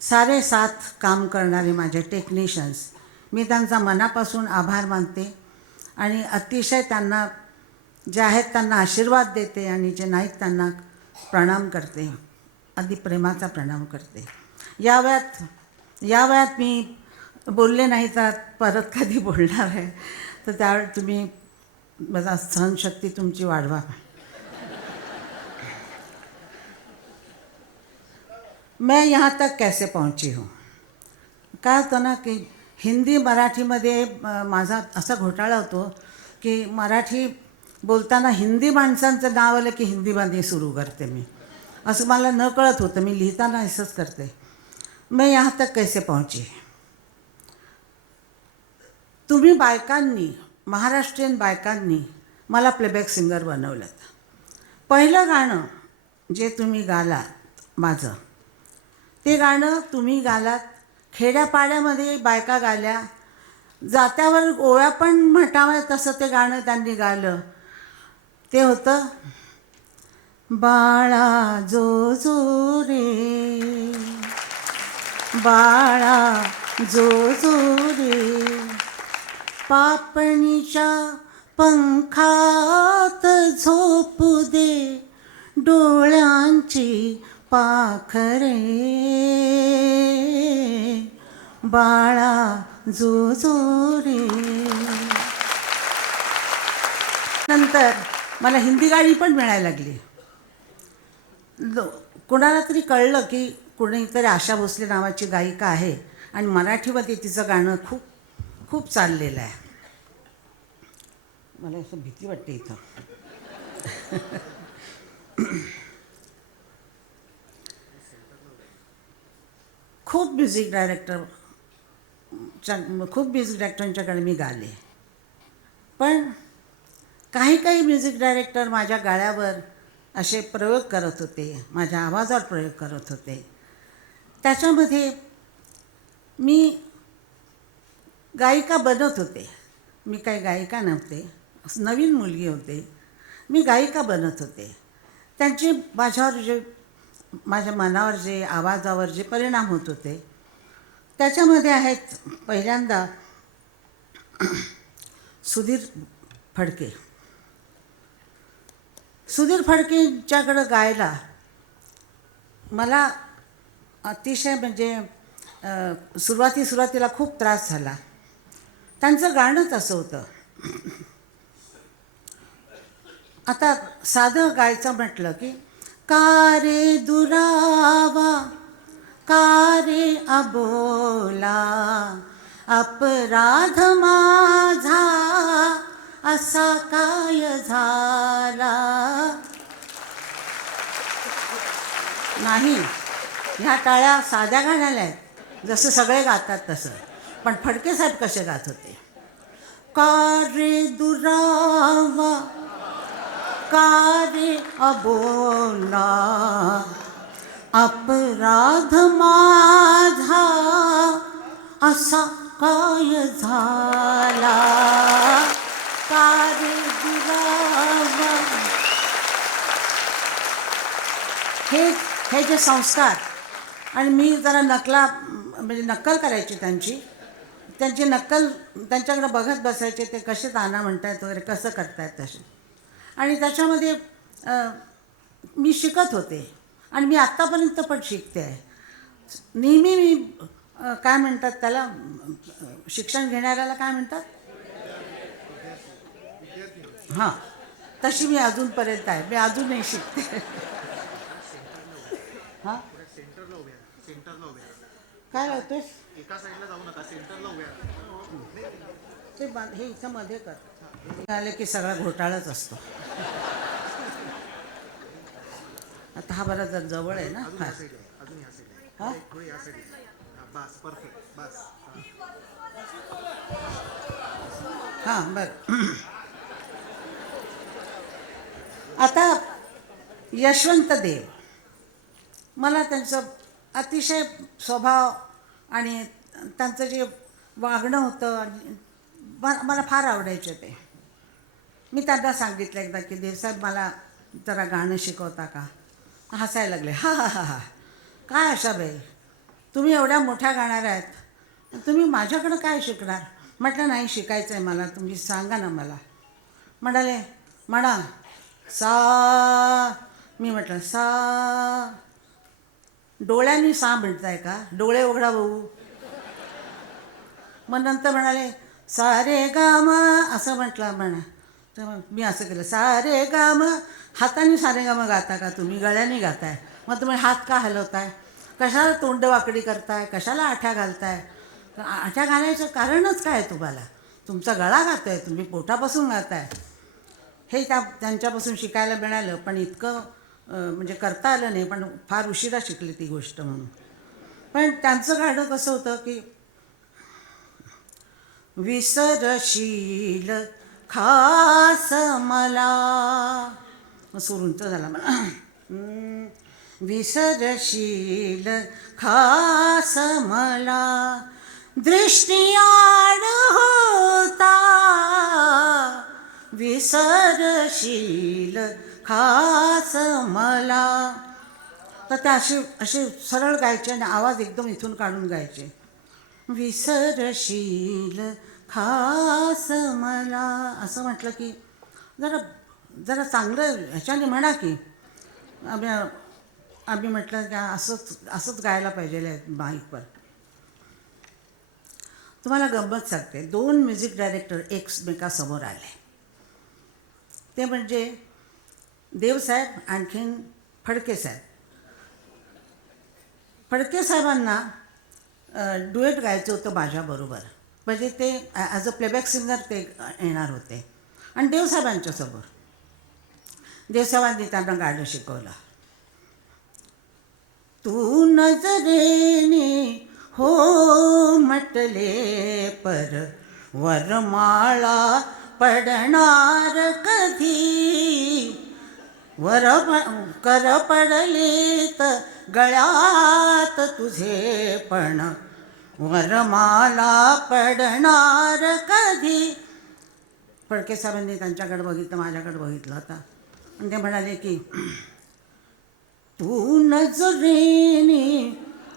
सारे साथ काम करणारे माझे टेक्निशियन्स, मी त्यांचा मनापासून आभार मानते आणि अतिशय त्यांना जे आहेत त्यांना आशीर्वाद देते आणि जे नाहीत त्यांना प्रणाम करते, अगदी प्रेमाचा प्रणाम करते. या वयात मी बोलले नाही तर परत कधी बोलणार आहे. तर त्यावेळी तुम्ही माझा सहनशक्ती तुमची वाढवा. मैं यहाँ तक कैसे पहुँची हूँ. काय होतं ना की हिंदी मराठीमध्ये माझा असा घोटाळा होतो की मराठी बोलताना हिंदी माणसांचं नाव आलं की हिंदीमध्ये सुरू करते मी. असं मला न कळत होतं. मी लिहिताना असंच करते. मैं यहाँ तक कैसे पहुँची. तुम्ही बायकांनी, महाराष्ट्रीयन बायकांनी मला प्लेबॅक सिंगर बनवलं. पहिलं गाणं जे तुम्ही गालात माझं, ते गाणं तुम्ही गालात. खेड्यापाड्यामध्ये बायका गाल्या, जात्यावर ओव्या पण म्हटाव्या तसं ते गाणं त्यांनी गायलं. ते होतं बाळा जो जो रे, बाळा जो जो रे, पापणीच्या पंखात झोपू दे डोळ्यांची पाखरे बाळा जो जो रे. नंतर मला हिंदी गाणी पण मिळायला लागली. कोणाला तरी कळलं की कोणीतरी आशा भोसले नावाची गायिका आहे आणि मराठीमध्ये तिचं गाणं खूप खूप चाललेलं आहे. मला असं भीती वाटते इथं. खूप म्युझिक डायरेक्टरांच्याकडे मी गाले, पण काही म्युझिक डायरेक्टर माझ्या गाण्यावर असे प्रयोग करत होते, माझ्या आवाजावर प्रयोग करत होते. त्याच्यामध्ये मी गायिका बनत होते. मी काही गायिका नव्हते, नवीन मुलगी होते. मी गायिका बनत होते. त्यांचे माझ्या मनावर जे आवाजावर जे परिणाम होत होते त्याच्यामध्ये आहेत पहिल्यांदा सुधीर फडकेंच्याकडं गायला मला अतिशय म्हणजे सुरुवातीला खूप त्रास झाला. त्यांचं गाणंच असं होतं. आता साधं गायचं म्हटलं की का रे दुरावा का रे अबोला अपराध माझा असा काय झाला. नाही, ह्या टाळ्या साध्या गाण्याला आहेत, जसं सगळे गातात तसं. पण फडके साहेब कसे गात होते. का रे दुरावा का रे अबोला अपराध माझा असा काय झाला. का रे दुरावा. हे जे संस्कार, आणि मी जरा नक्कल करायची त्यांची नक्कल त्यांच्याकडे बघत बसायचे, ते कसे ताना म्हणतायत वगैरे कसं करतायत तसे. आणि त्याच्यामध्ये मी शिकत होते आणि मी आत्तापर्यंत पण शिकते आहे. नेहमी मी काय म्हणतात त्याला, शिक्षण घेणाऱ्याला काय म्हणतात, हां, तशी मी अजूनपर्यंत आहे. मी अजूनही शिकते. हां, काय होतोय, एका साईडला जाऊ नका, सेंटरला उभ्या. ते हे इथं मध्ये कर. आले की सगळा घोटाळाच असतो. आता हा बरा जर जवळ आहे ना. अजून ह्या साईड हां, थोडी ह्या साईड. बस, परफेक्ट, बस. हां, बरं. आता यशवंत देव, मला त्यांचं अतिशय स्वभाव आणि त्यांचं जे वागणं होतं मला फार आवडायचे ते. मी त्यांना सांगितलं एकदा की देवसाहेब मला जरा गाणं शिकवता का. हसायला लागले. हा हा हा हा, काय आशाबाई, तुम्ही एवढ्या मोठ्या गाणाऱ्या आहेत, तुम्ही माझ्याकडं काय शिकणार. म्हटलं नाही, शिकायचं आहे मला, तुम्ही सांगा ना मला. म्हणाले म्हणा सा. मी म्हटलं सा. डोळ्यांनी सा म्हणताय का, डोळे उघडा भाऊ. मग नंतर म्हणाले सा रे गा म असं म्हटलं म्हणा. तर मी असं केलं सा रे गा म. हाताने सा रे गा म गाता का तुम्ही, गळ्याने गाताय. मग तुम्ही हात का हलवताय, कशाला तोंड वाकडी करताय, कशाला आठ्या घालताय. आठ्या घालायचं कारणच काय तुम्हाला, तुमचा गळा गातोय, तुम्ही पोटापासून गाताय. हे त्यांच्यापासून शिकायला मिळालं, पण इतकं म्हणजे करता आलं नाही, पण फार उशिरा शिकली ती गोष्ट म्हणून. पण त्यांचं गाणं कसं होतं की विसरशील खास मला, सुरूंच झाला मला. विसरशील खास मला दृष्टियाड होता, विसरशील खास मला. तर त्या असे सरळ गायचे आणि आवाज एकदम इथून काढून गायचे. विसरशील खास मला असं म्हटलं की जरा जरा चांगलं ह्याच्याने म्हणा की आम्ही म्हटलं की असंच गायला पाहिजे माईकवर. तुम्हाला गंमत सांगते, 2 म्युझिक डायरेक्टर एकमेकासमोर आले. ते म्हणजे देवसाहेब आणखीन फडके साहेब. फडके साहेबांना डुएट गायचं होतं माझ्याबरोबर, म्हणजे ते ॲज अ प्लेबॅक सिंगर ते येणार होते. आणि देवसाहेबांच्यासमोर देवसाहेबांनी त्यांना गाणं शिकवलं. तू नजरेने हो म्हटले पर वरमाळा पडणार कधी, कर पडलेत गळ्यात तुझे पण वरमाला पडणार कधी. फडके साहेबांनी त्यांच्याकडे बघितलं, माझ्याकडे बघितलं होता आणि ते म्हणाले की तू नजरेने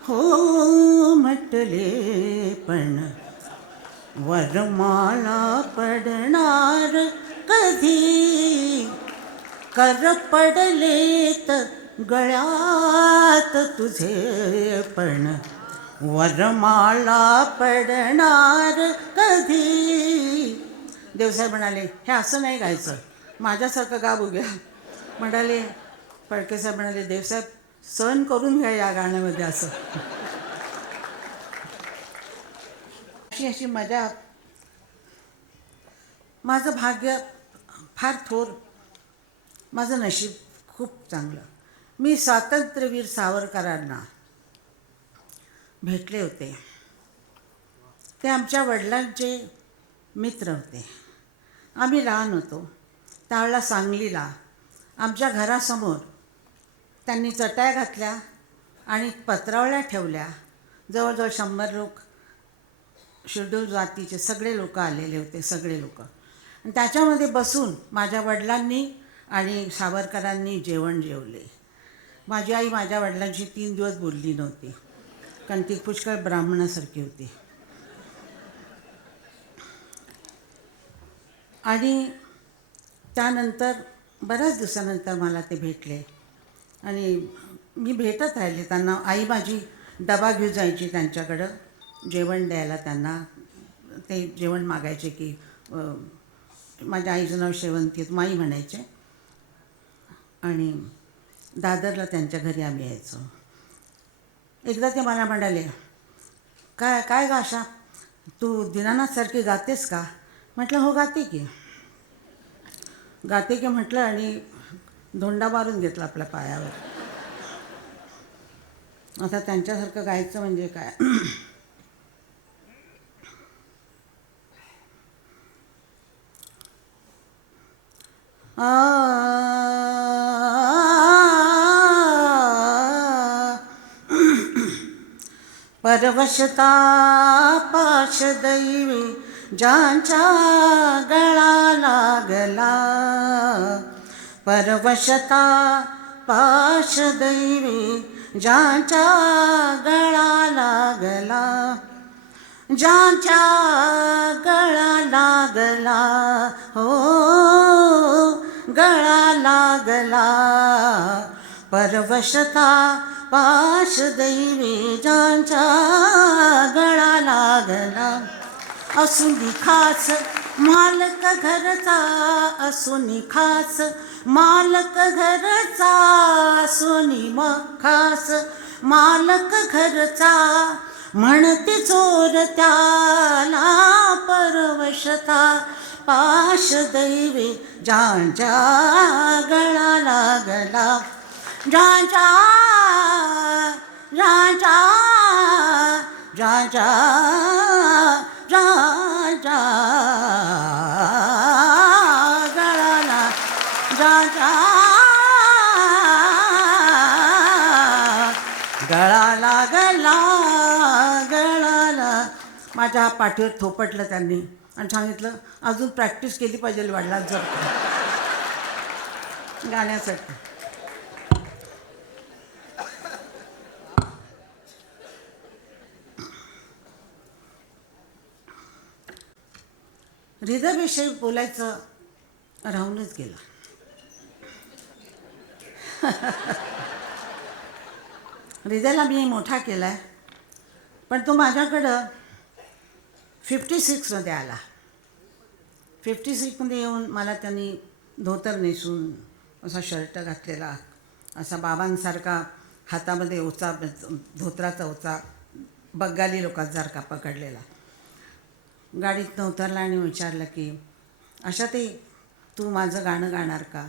हो म्हटले पण वरमाला पडणार कधी, कर पडलेत गळ्यात तुझे पण वरमाला पडणार कधी. देवसाहेब म्हणाले हे असं नाही गायचं, माझ्यासारखं गा बघूया. म्हणाले फडके साहेब म्हणाले देवसाहेब सहन करून घ्या या गाण्यामध्ये असं. अशी मजा. माझं भाग्य फार थोर, माझं नशीब खूप चांगलं. मी स्वातंत्र्यवीर सावरकरांना भेटले होते. ते आमच्या वडिलांचे मित्र होते. आम्ही लहान होतो त्यावेळेला सांगलीला आमच्या घरासमोर त्यांनी चटाया घातल्या आणि पत्रावळ्या ठेवल्या. जवळजवळ 100 लोक, शेड्यूल जातीचे सगळे लोक आलेले होते, सगळे लोक. आणि त्याच्यामध्ये बसून माझ्या वडिलांनी आणि सावरकरांनी जेवण जेवले. माझी आई माझ्या वडिलांशी 3 दिवस बोलली नव्हती, कारण ती पुष्कळ ब्राह्मणासारखी होती. आणि त्यानंतर बऱ्याच दिवसानंतर मला ते भेटले आणि मी भेटत राहिले त्यांना. आई माझी डबा घेऊन जायची त्यांच्याकडं जेवण द्यायला त्यांना. ते जेवण मागायचे की माझ्या आईचं नाव शेवंती, माई म्हणायचे. आणि दादरला त्यांच्या घरी आम्ही यायचो. एकदा ते मला म्हणाले काय काय गा आशा, तू दीनानाथसारखी गातेस का? म्हटलं हो गाते की म्हटलं आणि धोंडा मारून घेतला आपल्या पायावर. आता त्यांच्यासारखं गायचं म्हणजे काय. परवशता पाश दैवी ज्यांच्या गळा लागला, परवशता पाश दैवी ज्यांच्या गळा लागला, ज्यांच्या गळा लागला हो गळा लागला. परवशता पाश दैवी ज्यांच्या गळा लागला. असुनी खास मालक घरचा, असुनी खास मालक घरचा, असुनी खास मालक घरचा. म्हणते चोर त्याला परवशता पाश दैवी ज्यांच्या गळा लागला, ज्यांच्या ज्यांच्या ज्यांच्या ज्यांच्या गळाला ज्यांच्या गळा लागला गळाला. माझ्या पाठीवर थोपटलं त्यांनी आणि सांगितलं अजून प्रॅक्टिस केली पाहिजे वडिलांचं गाण्यासाठी. हृदयविषयी बोलायचं राहूनच गेलं. हृदयला मी मोठा केला आहे, पण तो माझ्याकडं 56मध्ये आला. 56मध्ये येऊन मला त्यांनी धोतर नेसून असा शर्ट घातलेला, असा बाबांसारखा हातामध्ये ओचा, धोतराचा ओचा बंगाली लोकांसारखा पकडलेला, गाडीतनं उतरला आणि विचारलं की अशा ते तू माझं गाणं गाणार का?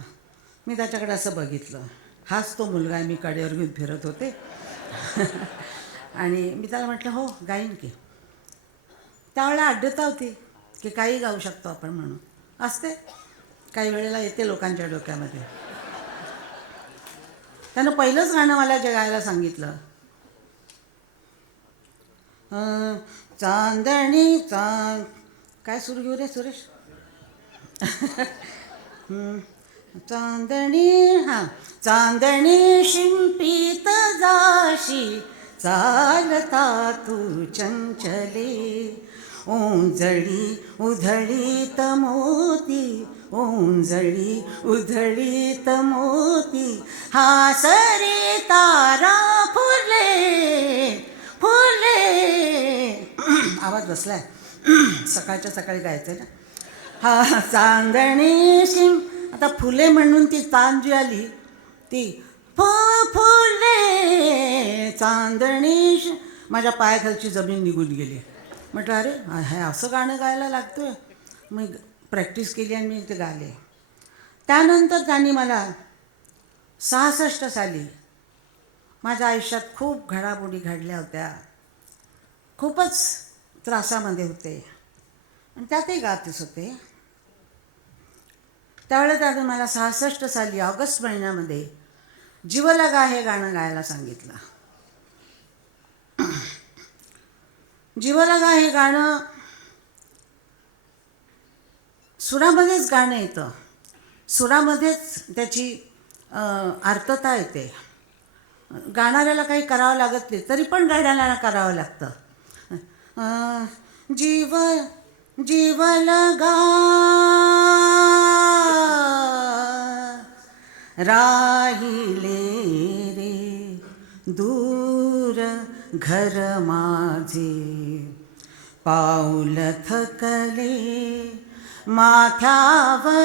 मी त्याच्याकडे असं बघितलं, हाच तो मुलगा आहे मी कडेवर घेऊन फिरत होते. आणि मी त्याला म्हटलं हो गाईन की. त्यावेळेला अड्डता होती की काही गाऊ शकतो आपण म्हणून, असते काही वेळेला येते लोकांच्या डोक्यामध्ये. त्यानं पहिलंच गाणं मला जे गायला सांगितलं, चांदणी काय सुरू घेऊ रे सुरेश? चांदणी, हां, चांदणी शिंपीत जाशी चालता तू चंचले, ओंजळी उधळीत मोती, ओंजळी उधळीत मोती, हासरे तारा फुले फुले. आवाज बसलाय, सकाळच्या सकाळी गायचं ना. हा, चांदणी शिं, आता फुले म्हणून ती तान जी आली ती फुले चांदणी, माझ्या पायाखालची जमीन निघून गेली. म्हटलं अरे हे असं गाणं गायला लागतोय. मी प्रॅक्टिस केली आणि मी ते गाले. त्यानंतर त्यांनी मला 66 साली माझ्या आयुष्यात खूप घडामोडी घडल्या होत्या, खूपच त्रासामध्ये होते आणि त्यातही गातच होते. त्यावेळेस त्याने मला 66 साली ऑगस्ट महिन्यामध्ये जीवलगा हे गाणं गायला सांगितलं. जीवलगा हे गाणं सुरामध्येच गाणं येतं, सुरामध्येच त्याची आर्तता येते. गाणाऱ्याला काही करावं लागत नाही, तरी पण गाणाऱ्याला करावं लागतं. जीवलगा राहिले रे दूर घर माझे, पाऊल थकले माथ्यावरचे,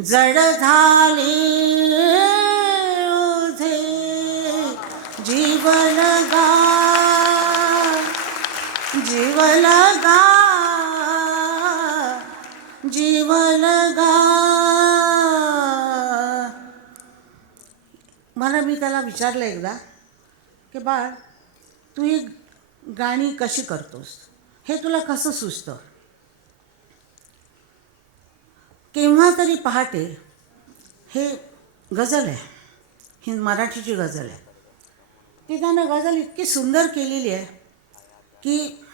जड झाले ओझे. जीवलगा जीवलगा जीवलगा. मला मी त्याला विचारलं एकदा की बाळ तू ही गाणी कशी करतोस, हे तुला कसं सुचतं? केव्हा तरी पहाटे हे गझल आहे, ही मराठीची गझल आहे. ती त्यानं गझल इतकी सुंदर केलेली आहे की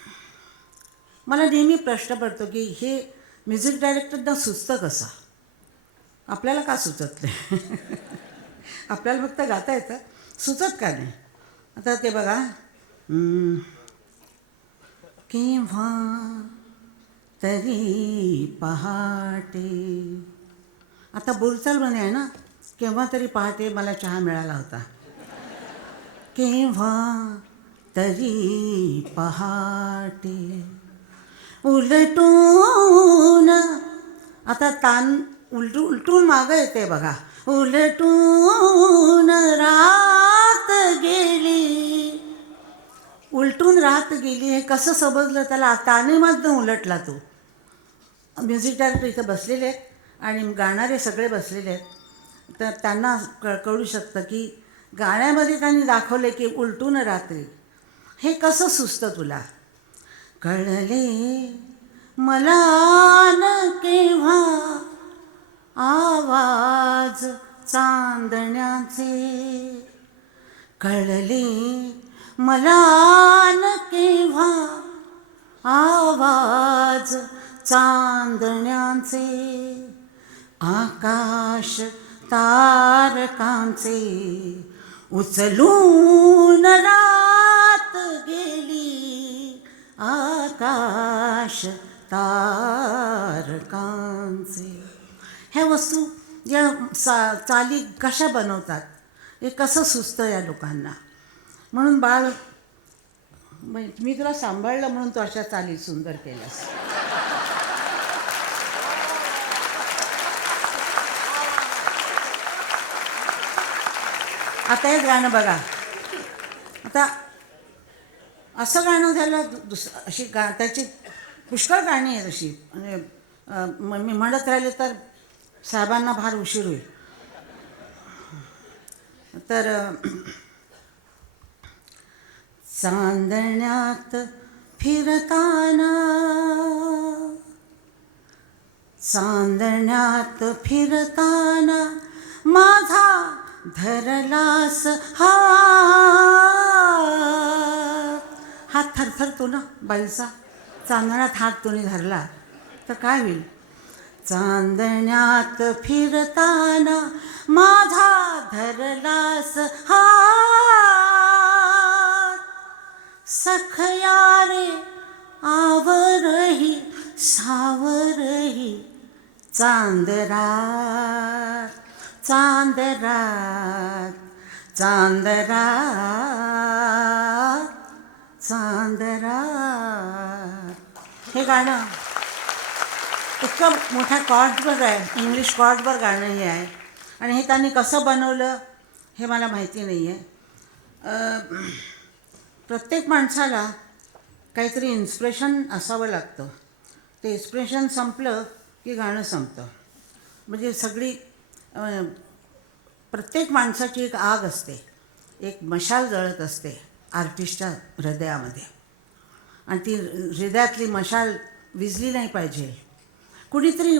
मला नेहमी प्रश्न पडतो की हे म्युझिक डायरेक्टरना सुचतं कसं, आपल्याला का सुचत नाही? आपल्याला फक्त गाता येतं, सुचत का नाही? आता ते बघा, केव्हा तरी पहाटे, आता बोलचाल म्हणे आहे ना, केव्हा तरी पहाटे मला चहा मिळाला होता. केव्हा तरी पहाटे उलटून, आता तान उलटून मागं येते बघा. उलटून रात गेली, उलटून रात गेली हे कसं समजलं त्याला? तानेमधनं उलटला तो. म्युझिक डायरेक्टर इथं बसलेले आहेत आणि गाणारे सगळे बसलेले आहेत, तर त्यांना कळू शकतं की गाण्यामध्ये त्यांनी दाखवले की उलटून रात्री. हे कसं सुचतं तुला? कळले मला न केव्हा आवाज चांदण्याचे, कळले मला न केव्हा आवाज चांदण्याचे. आकाश तारकांचे उचलून रात गेली, आकाश तारकांचे. ह्या वस्तू या चाली कशा बनवतात हे कसं सुचतं या लोकांना. म्हणून बाळ, मी तुला सांभाळलं म्हणून तू अशा चाली सुंदर केल्यास. आता हे गाणं बघा. आता असं गाणं झालं अशी त्याची पुष्कळ गाणी आहेत अशी. म्हणजे मी म्हणत राहिले तर साहेबांना फार उशीर होईल. तर चांदण्यात फिरताना, चांदण्यात फिरताना माझा धरलास हात थरथरतो ना बाईचा. चांदण्यात हात कोणी धरला तर काय होईल. चांदण्यात फिरताना माझा धरलास हात, सखया रे आवरही सावरही चांदरात, चांदरात, चांदरात, चांदरात. हे गाणं इतकं मोठ्या कॉर्ड्सवर आहे, इंग्लिश कॉर्ड्सवर गाणं हे आहे. आणि हे त्यांनी कसं बनवलं हे मला माहिती नाही आहे. प्रत्येक माणसाला काहीतरी इन्स्पिरेशन असावं लागतं. ते इन्स्पिरेशन संपलं की गाणं संपतं. म्हणजे सगळी प्रत्येक माणसाची एक आग असते, एक मशाल जळत असते आर्टिस्टच्या हृदयामध्ये. आणि ती हृदयातली मशाल विझली नाही पाहिजे. कुणीतरी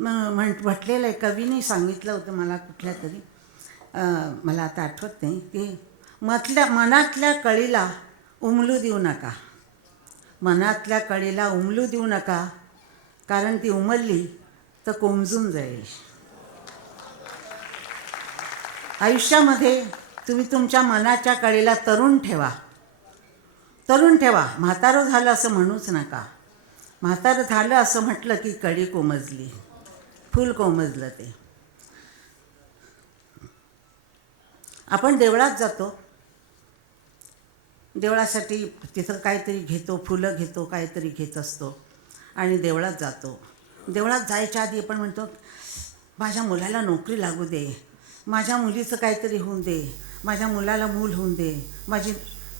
म्हटलेलं आहे, कवीने सांगितलं होतं मला कुठल्या तरी, मला आता आठवत नाही, की मनातल्या कळीला उमलू देऊ नका, मनातल्या कळीला उमलू देऊ नका, कारण ती उमलली तर कोमजून जाईल. आयुष्यामध्ये तुम्ही तुमच्या मनाच्या कळीला तरुण ठेवा, तरुण ठेवा. म्हातारं झालं असं म्हणूच नका. म्हातारं झालं असं म्हटलं की कळी कोमजली, फूल कोमजलं. ते आपण देवळात जातो, देवळासाठी तिथं काहीतरी घेतो, फुलं घेतो, काहीतरी घेत असतो आणि देवळात जातो. देवळात जायच्या आधी आपण म्हणतो माझ्या मुलाला नोकरी लागू दे, माझ्या मुलीचं काहीतरी होऊन दे, माझ्या मुलाला मूल होऊन दे,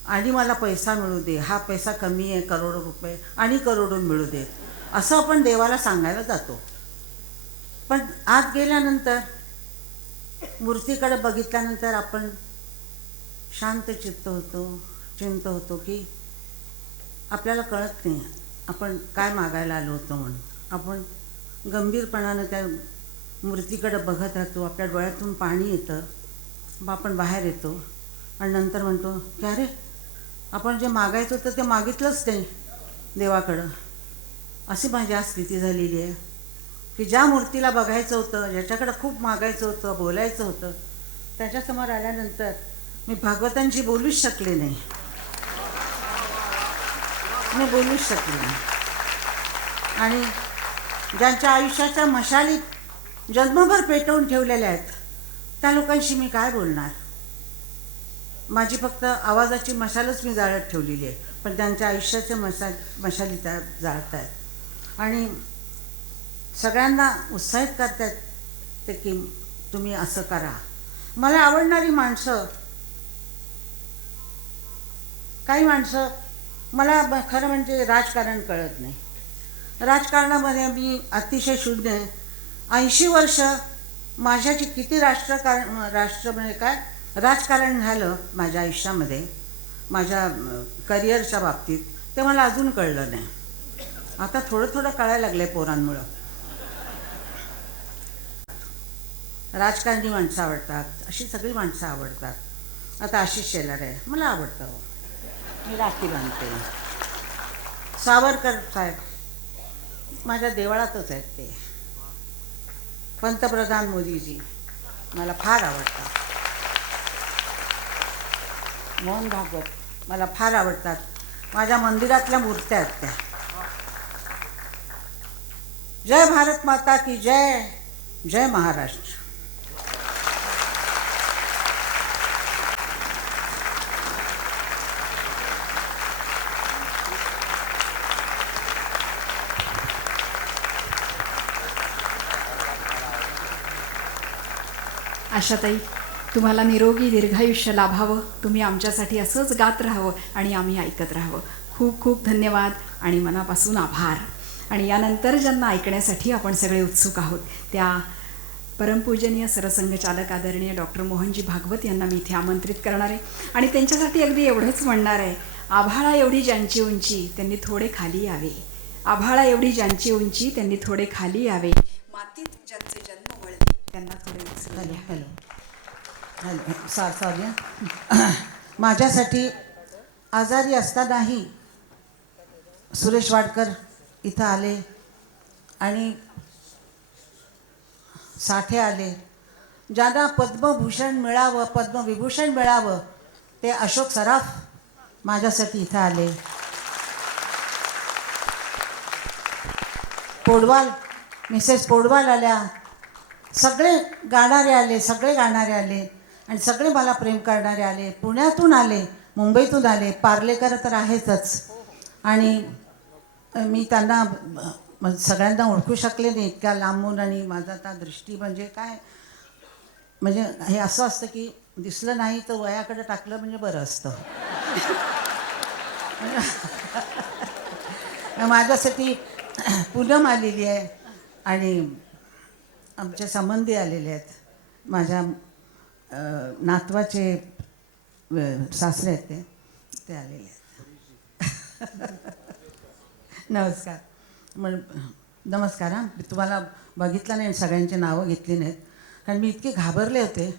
आणि मला पैसा मिळू दे, हा पैसा कमी आहे, करोडो रुपये आणि करोडो मिळू दे, असं आपण देवाला सांगायला जातो. पण आत गेल्यानंतर, मूर्तीकडे बघितल्यानंतर आपण शांत चित्त होतो की आपल्याला कळत नाही आपण काय मागायला आलो होतो म्हणून. आपण गंभीरपणानं त्या मूर्तीकडे बघत राहतो, आपल्या डोळ्यातून पाणी येतं, मग आपण बाहेर येतो आणि नंतर म्हणतो की अरे आपण जे मागायचं होतं ते मागितलंच नाही देवाकडं. अशी माझी आज स्थिती झालेली आहे की ज्या मूर्तीला बघायचं होतं, ज्याच्याकडं खूप मागायचं होतं, बोलायचं होतं, त्याच्यासमोर आल्यानंतर मी भागवतांशी बोलूच शकले नाही, मी बोलूच शकले नाही. आणि ज्यांच्या आयुष्याच्या मशालीत जन्मभर पेटवून ठेवलेल्या आहेत त्या लोकांशी मी काय बोलणार. माझी फक्त आवाजाची मशालच मी जाळत ठेवलेली आहे, पण त्यांच्या आयुष्याच्या मशाली त्या जाळत आहेत. आणि सगळ्यांना उत्साहित करतात ते की तुम्ही असं करा. मला आवडणारी माणसं, काही माणसं, मला खरं म्हणजे राजकारण कळत नाही. राजकारणामध्ये मी अतिशय शून्य आहे. 80 वर्ष माझ्याची किती म्हणजे काय राजकारण झालं माझ्या आयुष्यामध्ये, माझ्या करिअरच्या बाबतीत, ते मला अजून कळलं नाही. आता थोडं कळायला लागलं आहे पोरांमुळं. राजकारणी माणसं आवडतात, अशी सगळी माणसं आवडतात. आता आशिष शेलार आहे, मला आवडतं, मी राखी बांधते. सावरकर साहेब माझ्या देवळातच आहेत. ते पंतप्रधान मोदीजी मला फार आवडतात. मोहन भागवत मला फार आवडतात. माझ्या मंदिरातल्या मूर्त्या आहेत त्या. जय भारत माता की जय. जय महाराष्ट्र. आशाताई, तुम्हाला निरोगी दीर्घायुष्य लाभावं, तुम्ही आमच्यासाठी असंच गात राहावं आणि आम्ही ऐकत राहावं. खूप खूप धन्यवाद आणि मनापासून आभार. आणि यानंतर ज्यांना ऐकण्यासाठी आपण सगळे उत्सुक आहोत त्या परमपूजनीय सरसंघचालक आदरणीय डॉक्टर मोहनजी भागवत यांना मी इथे आमंत्रित करणार आहे आणि त्यांच्यासाठी अगदी एवढंच म्हणणार आहे. आभाळा एवढी ज्यांची उंची त्यांनी थोडे खाली यावे. आभाळा एवढी ज्यांची उंची त्यांनी थोडे खाली यावे. मातीत ज्यांचे जन्म वळले त्यांना थोडे उचलून हॅलो घ्यावे. Hello hello sorry. माझ्यासाठी आजारी असतानाही सुरेश वाडकर इथं आले आणि साठे आले. ज्यांना पद्मभूषण मिळावं, पद्मविभूषण मिळावं ते अशोक सराफ माझ्यासाठी इथं आले. पोडवाल, मिसेस पोडवाल आल्या. सगळे गाणारे आले, सगळे गाणारे आले आणि सगळे मला प्रेम करणारे आले. पुण्यातून आले, मुंबईतून आले. पार्लेकर तर आहेतच. आणि मी त्यांना सगळ्यांना ओळखू शकले नाही इतक्या लांबून. आणि माझा आता दृष्टी म्हणजे काय, म्हणजे हे असं असतं की दिसलं नाही तर वयाकडे टाकलं म्हणजे बरं असतं. माझ्यासाठी पूनम आलेली आहे आणि आमचे संबंधी आलेले आहेत. माझ्या नातवाचे सासरे आहेत ते आलेले आहेत. नमस्कार. नमस्कार. हां, मी तुम्हाला बघितलं नाही, सगळ्यांची नावं घेतली नाहीत कारण मी इतके घाबरले होते,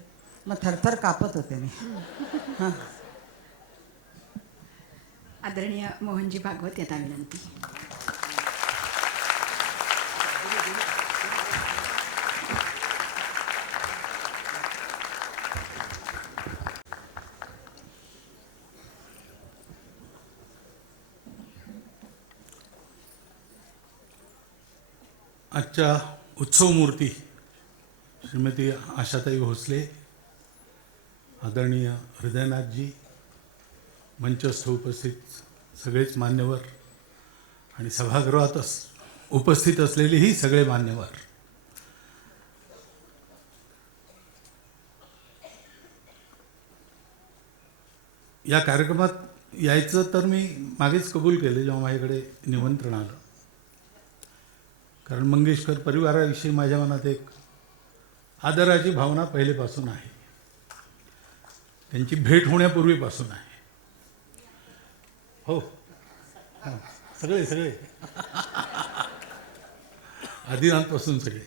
मग थरथर कापत होते मी. हां. आदरणीय मोहनजी भागवत यांना विनंती. आजच्या उत्सवमूर्ती श्रीमती आशाताई भोसले, आदरणीय हृदयनाथजी, मंचस्थ उपस्थित सगळेच मान्यवर आणि सभागृहातच उपस्थित असलेलेही सगळे मान्यवर, या कार्यक्रमात यायचं तर मी मागेच कबूल केले जेव्हा माझ्याकडे निमंत्रण आलं. कारण मंगेशकर परिवाराविषयी माझ्या मनात एक आदराची भावना पहिलेपासून आहे. त्यांची भेट होण्यापूर्वीपासून आहे. हो, हां, सगळे सगळे आदिनाथपासून सगळे.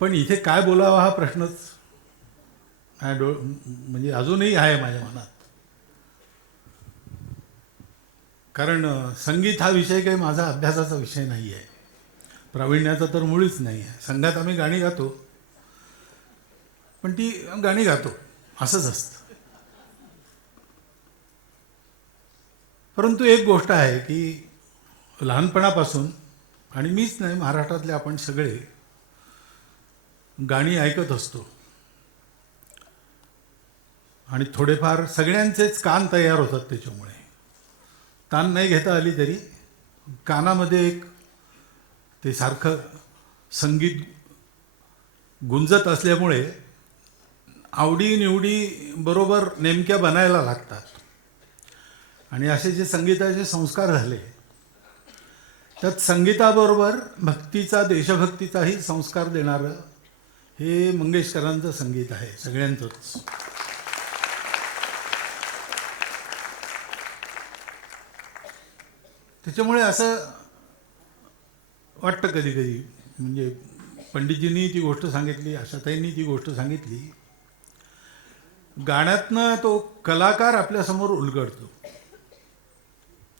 पण इथे काय बोलावा हा प्रश्नच म्हणजे अजूनही आहे माझ्या मनात. कारण संगीत हा विषय काही माझा अभ्यासाचा विषय नाही आहे, प्रावीण्याचा तर मुळीच नाही आहे. संघात आम्ही गाणी गातो, पण ती गाणी गातो असंच असतं. परंतु एक गोष्ट आहे की लहानपणापासून, आणि मीच नाही, महाराष्ट्रातले आपण सगळे गाणी ऐकत असतो आणि थोडेफार सगळ्यांचेच कान तयार होतात. त्याच्यामुळे ताण नाही घेता आली तरी कानामध्ये एक ते सारखं संगीत गुंजत असल्यामुळे आवडीनिवडी बरोबर नेमक्या बनायला लागतात. आणि असे जे संगीताचे संस्कार झाले त्यात संगीताबरोबर भक्तीचा, देशभक्तीचाही संस्कार देणारं हे मंगेशकरांचं संगीत आहे, सगळ्यांचंच. त्याच्यामुळे असं वाटतं कधी कधी, म्हणजे पंडितजींनी ती गोष्ट सांगितली, आशाताईंनी ती गोष्ट सांगितली, गाण्यातनं तो कलाकार आपल्यासमोर उलगडतो,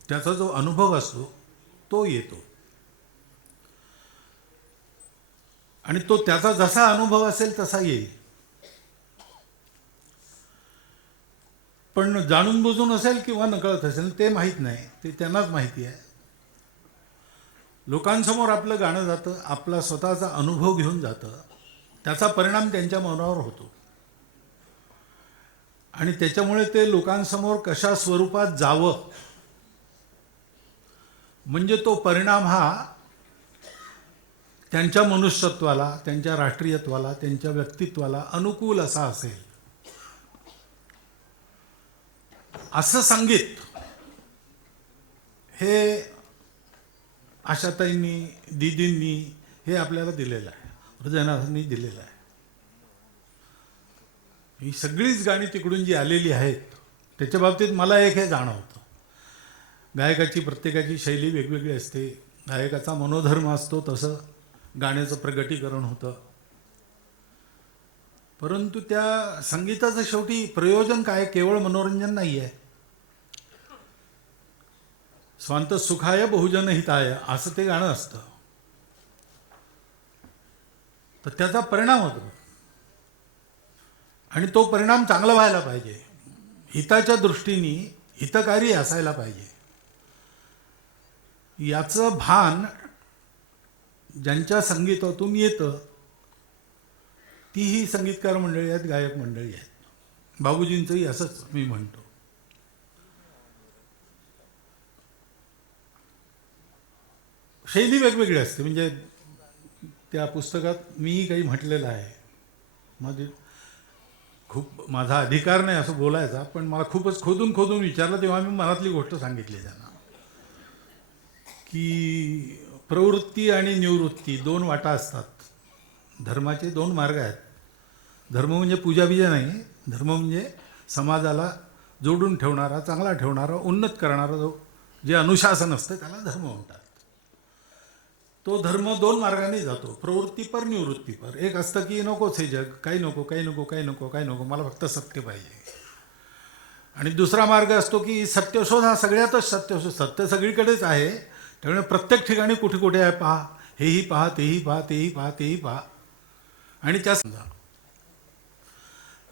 त्याचा जो अनुभव असतो तो येतो. आणि तो त्याचा जसा अनुभव असेल तसा येईल. पण जाणून बुजून असेल किंवा नकळत असेल ते माहीत नाही, ते त्यांनाच माहिती आहे. लोकांसमोर आपलं गाणं जातं, आपला स्वतःचा अनुभव घेऊन जातं, त्याचा परिणाम त्यांच्या मनावर होतो आणि त्याच्यामुळे ते लोकांसमोर कशा स्वरूपात जावं म्हणजे तो परिणाम हा त्यांच्या मनुष्यत्वाला, त्यांच्या राष्ट्रीयत्वाला, त्यांच्या व्यक्तित्वाला अनुकूल असा असेल असं संगीत हे आशाताईंनी, दीदींनी हे आपल्याला दिलेलं आहे, हृदयनाथांनी दिलेलं आहे. ही सगळीच गाणी तिकडून जी आलेली आहेत त्याच्या बाबतीत मला एक हे जाणवतं, गायकाची प्रत्येकाची शैली वेगवेगळी असते, गायकाचा मनोधर्म असतो तसं गाण्याचं प्रगटीकरण होतं. परंतु त्या संगीताचं शेवटी प्रयोजन काय, केवळ मनोरंजन नाही आहे. स्वांत सुखाय बहुजन हिताय असं ते गाणं असतं. तर त्याचा परिणाम होतो आणि तो परिणाम चांगला व्हायला पाहिजे, हिताच्या दृष्टीने हितकारी असायला पाहिजे. याचं भान ज्यांच्या संगीतातून येतं तीही संगीतकार मंडळी आहेत, गायक मंडळी आहेत. बाबूजींचंही असंच मी म्हणतो. शैली वेगवेगळी असते. म्हणजे त्या पुस्तकात मीही काही म्हटलेलं आहे. माझा अधिकार नाही असं बोलायचा, पण मला खूपच खोदून खोदून विचारलं तेव्हा मी मनातली गोष्ट सांगितली त्यांना की प्रवृत्ती आणि निवृत्ती दोन वाटा असतात. धर्माचे दोन मार्ग आहेत. धर्म म्हणजे पूजाबिजा नाही, धर्म म्हणजे समाजाला जोडून ठेवणारा, चांगला ठेवणारा, उन्नत करणारा जो जे अनुशासन असतं त्याला धर्म म्हणतात. तो धर्म दोन मार्गाने जातो, प्रवृत्तीपर निवृत्तीपर. एक असतं की नकोच हे जग, काही नको काही नको काही नको काही नको, मला फक्त सत्य पाहिजे. आणि दुसरा मार्ग असतो की सत्य शोध. हा सगळ्यातच सत्य शोध, सत्य सगळीकडेच आहे, त्यामुळे प्रत्येक ठिकाणी कुठे कुठे आहे पहा, हेही पहा, तेही पहा, तेही पहा, तेही पहा आणि त्या समजा.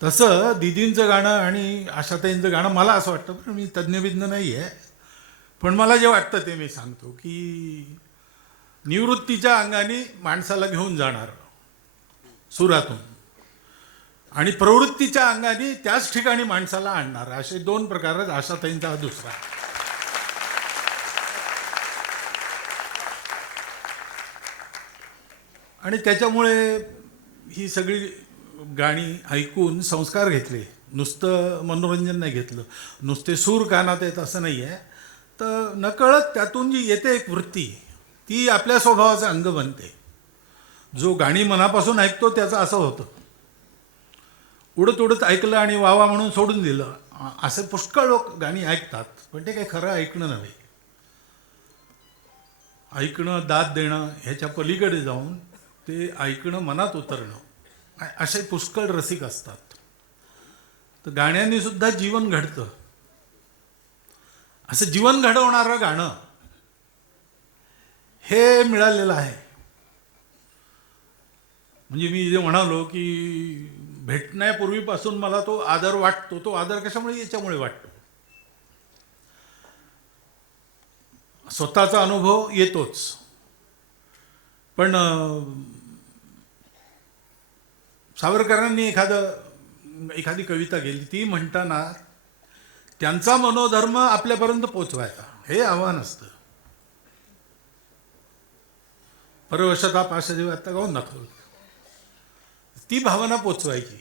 तसं दीदींचं गाणं आणि आशाताईंचं गाणं मला असं वाटतं, पण मी तज्ज्ञविज्ञ नाही आहे, पण मला जे वाटतं ते मी सांगतो की निवृत्तीच्या अंगाने माणसाला घेऊन जाणार सुरातून आणि प्रवृत्तीच्या अंगाने त्याच ठिकाणी माणसाला आणणार, असे दोन प्रकारच आशाताईंचा हा दुसरा. आणि त्याच्यामुळे ही सगळी गाणी ऐकून संस्कार घेतले, नुसतं मनोरंजन नाही घेतलं, नुसते सूर कानात येत असं नाही आहे. तर नकळत त्यातून जी येते एक वृत्ती ती आपल्या स्वभावाचं अंग बनते. जो गाणी मनापासून ऐकतो त्याचं असं होतं, उडत उडत ऐकलं आणि वावा म्हणून सोडून दिलं. असे पुष्कळ लोक गाणी ऐकतात, पण ते काही खरं ऐकणं नव्हे. ऐकणं, दाद देणं ह्याच्या पलीकडे जाऊन ते ऐकणं, मनात उतरणं, असे पुष्कळ रसिक असतात. तर गाण्यांनी सुद्धा जीवन घडतं. असं जीवन घडवणारं गाणं हे मिळालेलं आहे. म्हणजे मी जे म्हणालो की भेटण्यापूर्वीपासून मला तो आदर वाटतो. तो आदर कशामुळे? याच्यामुळे वाटतो. स्वतःचा अनुभव येतोच, पण सावरकरांनी एखादी कविता केली, ती म्हणताना त्यांचा मनोधर्म आपल्यापर्यंत पोचवायचा हे आव्हान असतं. परवशता पाशदेव आता गाऊन दाखवलं, ती भावना पोचवायची.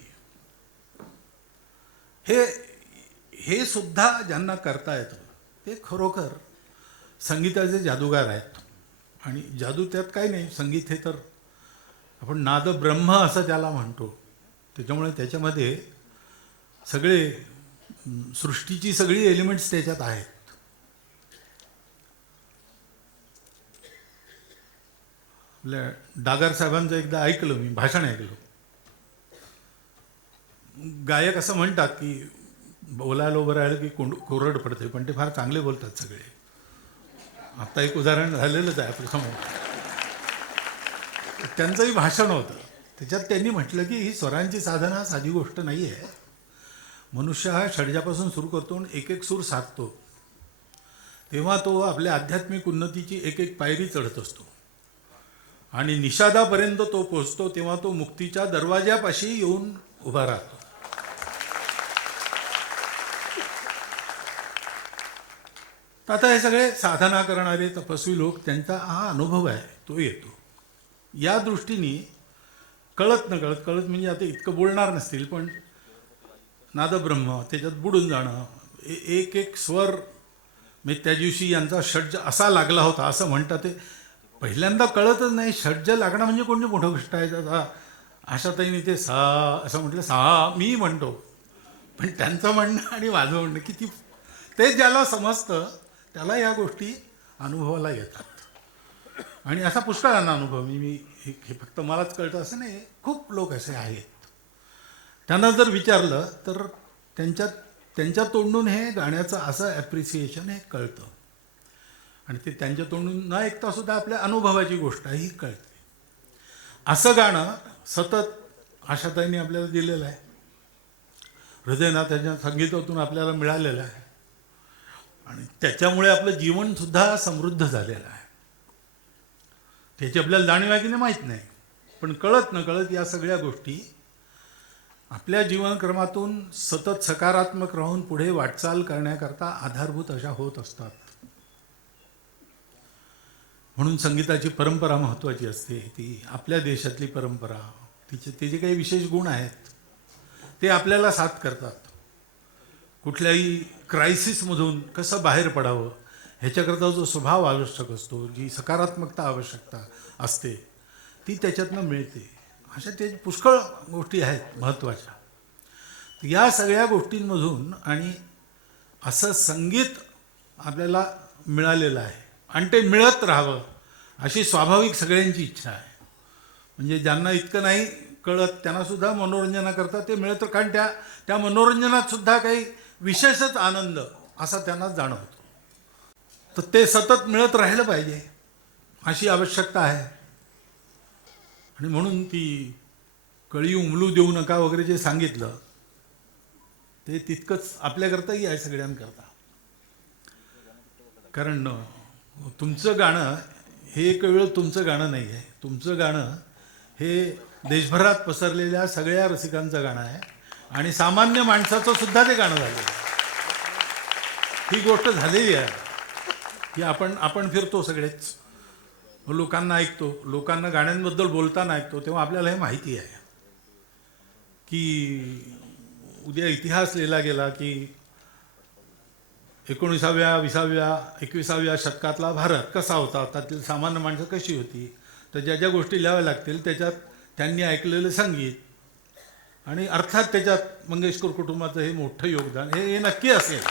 हे सुद्धा ज्यांना करता येतं ते खरोखर संगीताचे जादूगार आहेत. आणि जादू त्यात काही नाही, संगीत हे तर आपण नाद ब्रह्म असं त्याला म्हणतो. त्याच्यामुळे त्याच्यामध्ये सगळे सृष्टीची सगळी एलिमेंट्स त्याच्यात आहेत. आपल्या डागर साहेबांचं एकदा ऐकलं मी, भाषण ऐकलं. गायक असं म्हणतात की बोलायला उभं राहिलं की कोरड पडते, पण ते फार चांगले बोलतात सगळे. आता एक उदाहरण झालेलंच आहे आपल्यासमोर. त्यांचंही भाषण होतं, त्याच्यात त्यांनी म्हटलं की ही स्वरांची साधना साधी गोष्ट नाही आहे. मनुष्य हा षड्जापासून सुरू करतो आणि एक एक सूर साधतो, तेव्हा तो आपल्या आध्यात्मिक उन्नतीची एक एक पायरी चढत असतो आणि निषादापर्यंत तो पोहोचतो, तेव्हा तो मुक्तीच्या दरवाजापाशी येऊन उभा राहतो. तर आता हे सगळे साधना करणारे तपस्वी लोक, त्यांचा हा अनुभव आहे तो येतो. या दृष्टीने कळत म्हणजे आता इतकं बोलणार नसतील, पण नादब्रह्म त्याच्यात बुडून जाणं, एक एक स्वर, म्हणजे त्या दिवशी यांचा षड्ज असा लागला होता असं म्हणतात. ते पहिल्यांदा कळतच नाही. षड्ज लागणं म्हणजे कोणती मोठं गोष्ट आहे. आता आशाताईने ते सा असं म्हटलं, सा मी म्हणतो, पण त्यांचं म्हणणं आणि माझं म्हणणं किती, ते ज्याला समजतं त्याला या गोष्टी अनुभवाला येतात. आणि असा पुष्कळांना अनुभव, मी हे फक्त मलाच कळतं असं नाही, खूप लोक असे आहेत. त्यांना जर विचारलं तर त्यांच्या तोंडून हे गाण्याचं असं ॲप्रिसिएशन हे कळतं. आणि ते त्यांच्या तोंडून न ऐकता सुद्धा आपल्या अनुभवाची गोष्ट ही कळते. असं गाणं सतत आशाताईंनी आपल्याला दिलेलं आहे, हृदयनाथाच्या संगीतातून आपल्याला मिळालेलं आहे. आणि त्याच्यामुळे आपलं जीवनसुद्धा समृद्ध झालेलं आहे. त्याची आपल्याला जाणीव आहे की नाही माहीत नाही, पण कळत न कळत या सगळ्या गोष्टी आपल्या जीवनक्रमातून सतत सकारात्मक राहून पुढे वाटचाल करण्याकरता आधारभूत अशा होत असतात. म्हणून संगीताची परंपरा महत्त्वाची असते. ती आपल्या देशातली परंपरा, तिचे काही विशेष गुण आहेत, ते आपल्याला साथ करतात. कुठल्याही क्रायसिसमधून कसं बाहेर पडावं ह्याच्याकरता जो स्वभाव आवश्यक असतो, जी सकारात्मकता आवश्यकता असते, ती त्याच्यातनं मिळते. अशा ते पुष्कळ गोष्टी आहेत महत्त्वाच्या. या सगळ्या गोष्टींमधून आणि असं संगीत आपल्याला मिळालेलं आहे आणि ते मिळत राहावं अशी स्वाभाविक सगळ्यांची इच्छा आहे. म्हणजे ज्यांना इतकं नाही कळत त्यांनासुद्धा मनोरंजनाकरता ते मिळतं, कारण त्या मनोरंजनात सुद्धा काही विशेषच आनंद असा त्यांना जाणवतो. तर ते सतत मिळत राहिलं पाहिजे अशी आवश्यकता आहे. आणि म्हणून ती कळी उमलू देऊ नका वगैरे जे सांगितलं ते तितकंच आपल्याकरताही आहे, सगळ्यांकरता. कारण तुमचं गाणं हे केवळ तुमचं गाणं नाही आहे. तुमचं गाणं हे देशभरात पसरलेल्या सगळ्या रसिकांचं गाणं आहे आणि सामान्य माणसाचं सुद्धा ते गाणं झालेलं आहे. ही गोष्ट झालेली आहे की आपण फिरतो सगळेच, लोकांना ऐकतो, लोकांना गाण्यांबद्दल बोलताना ऐकतो, तेव्हा आपल्याला हे माहिती आहे की उद्या इतिहास लिहिला गेला की 19व्या 20व्या 21व्या शतकातला भारत कसा होता, त्यातील सामान्य माणसं कशी होती, तर ज्या ज्या गोष्टी लिहाव्या लागतील त्याच्यात त्यांनी ऐकलेलं संगीत आणि अर्थात त्याच्यात मंगेशकर कुटुंबाचं हे मोठं योगदान हे नक्की असेल.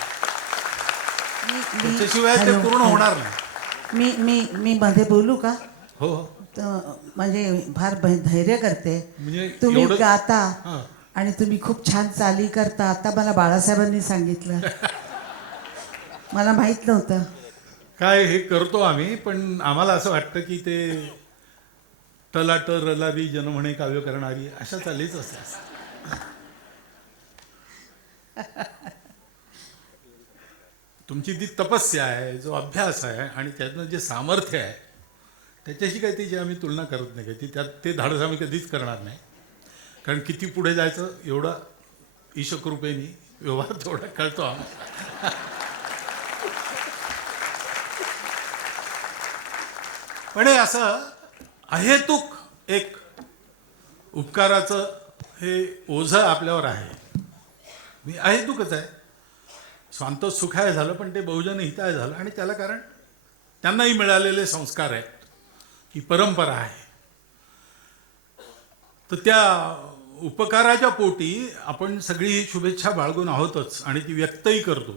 त्याच्याशिवाय ते पूर्ण होणार नाही. मी मध्ये बोलू का? हो. तर म्हणजे फार धैर्य करते. म्हणजे तुम्ही एवढं- गाता हां. आणि तुम्ही खूप छान चाली करता. आता मला बाळासाहेबांनी सांगितलं, मला माहित नव्हतं. काय हे करतो आम्ही, पण आम्हाला असं वाटतं की ते तलाट रलारी जनमणे काव्य करणारी अशा चालीच असतात. तुमची ती तपस्या आहे, जो अभ्यास आहे आणि त्यातनं जे सामर्थ्य आहे त्याच्याशी काही त्याची आम्ही तुलना करत नाही. काही त्यात ते धाडस आम्ही कधीच करणार नाही, कारण किती पुढे जायचं एवढा ईशकृपेने व्यवहार तेवढा कळतो आम्हाला. पण हे असं अहेतुक एक उपकाराचं हे ओझं आपल्यावर आहे. मी अहेतुकच आहे, स्वांत सुखाय झालं, पण ते बहुजन हिताय झालं. आणि त्याला कारण त्यांनाही मिळालेले संस्कार आहेत, की परंपरा आहे. तर त्या उपकाराच्या पोटी आपण सगळी ही शुभेच्छा बाळगून आहोतच आणि ती व्यक्तही करतो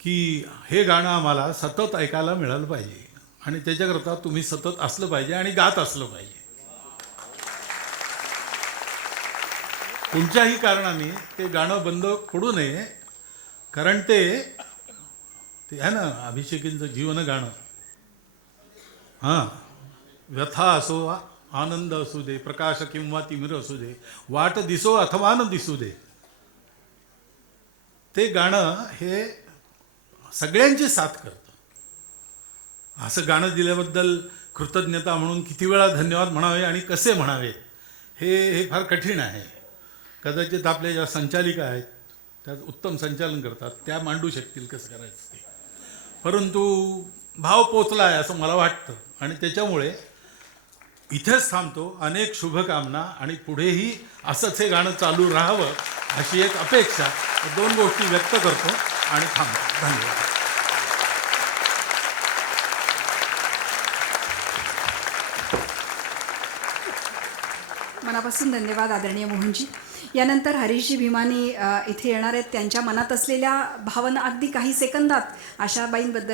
की हे गाणं आम्हाला सतत ऐकायला मिळालं पाहिजे आणि त्याच्याकरता तुम्ही सतत असलं पाहिजे आणि गात असलं पाहिजे. कोणत्याही कारणाने ते गाणं बंद पडू नये, कारण ते आहे ना अभिषेकींचं जीवन गाणं. हां, व्यथा असो, आनंद असू दे, प्रकाश किंवा तिमिर असू दे, वाट दिसो अथवा न दिसू दे, ते गाणं हे सगळ्यांची साथ करतं. असं गाणं दिल्याबद्दल कृतज्ञता म्हणून किती वेळा धन्यवाद म्हणावे आणि कसे म्हणावे हे फार कठीण आहे. कदाचित आपल्या ज्या संचालिका आहेत त्या उत्तम संचालन करतात, त्या मांडू शकतील कसं करायचं ते. परंतु भाव पोचला आहे असं मला वाटतं आणि त्याच्यामुळे इथेच थांबतो. अनेक शुभकामना आणि पुढेही असंच हे गाणं चालू राहावं अशी एक अपेक्षा, 2 गोष्टी व्यक्त करतो आणि थांबतो. धन्यवाद. मनापासून धन्यवाद आदरणीय मोहनजी. यानंतर हरीशजी भीमानी इथे येणार आहेत. त्यांच्या मनात असलेल्या भावना अगदी काही सेकंदात आशाबाईंबद्दल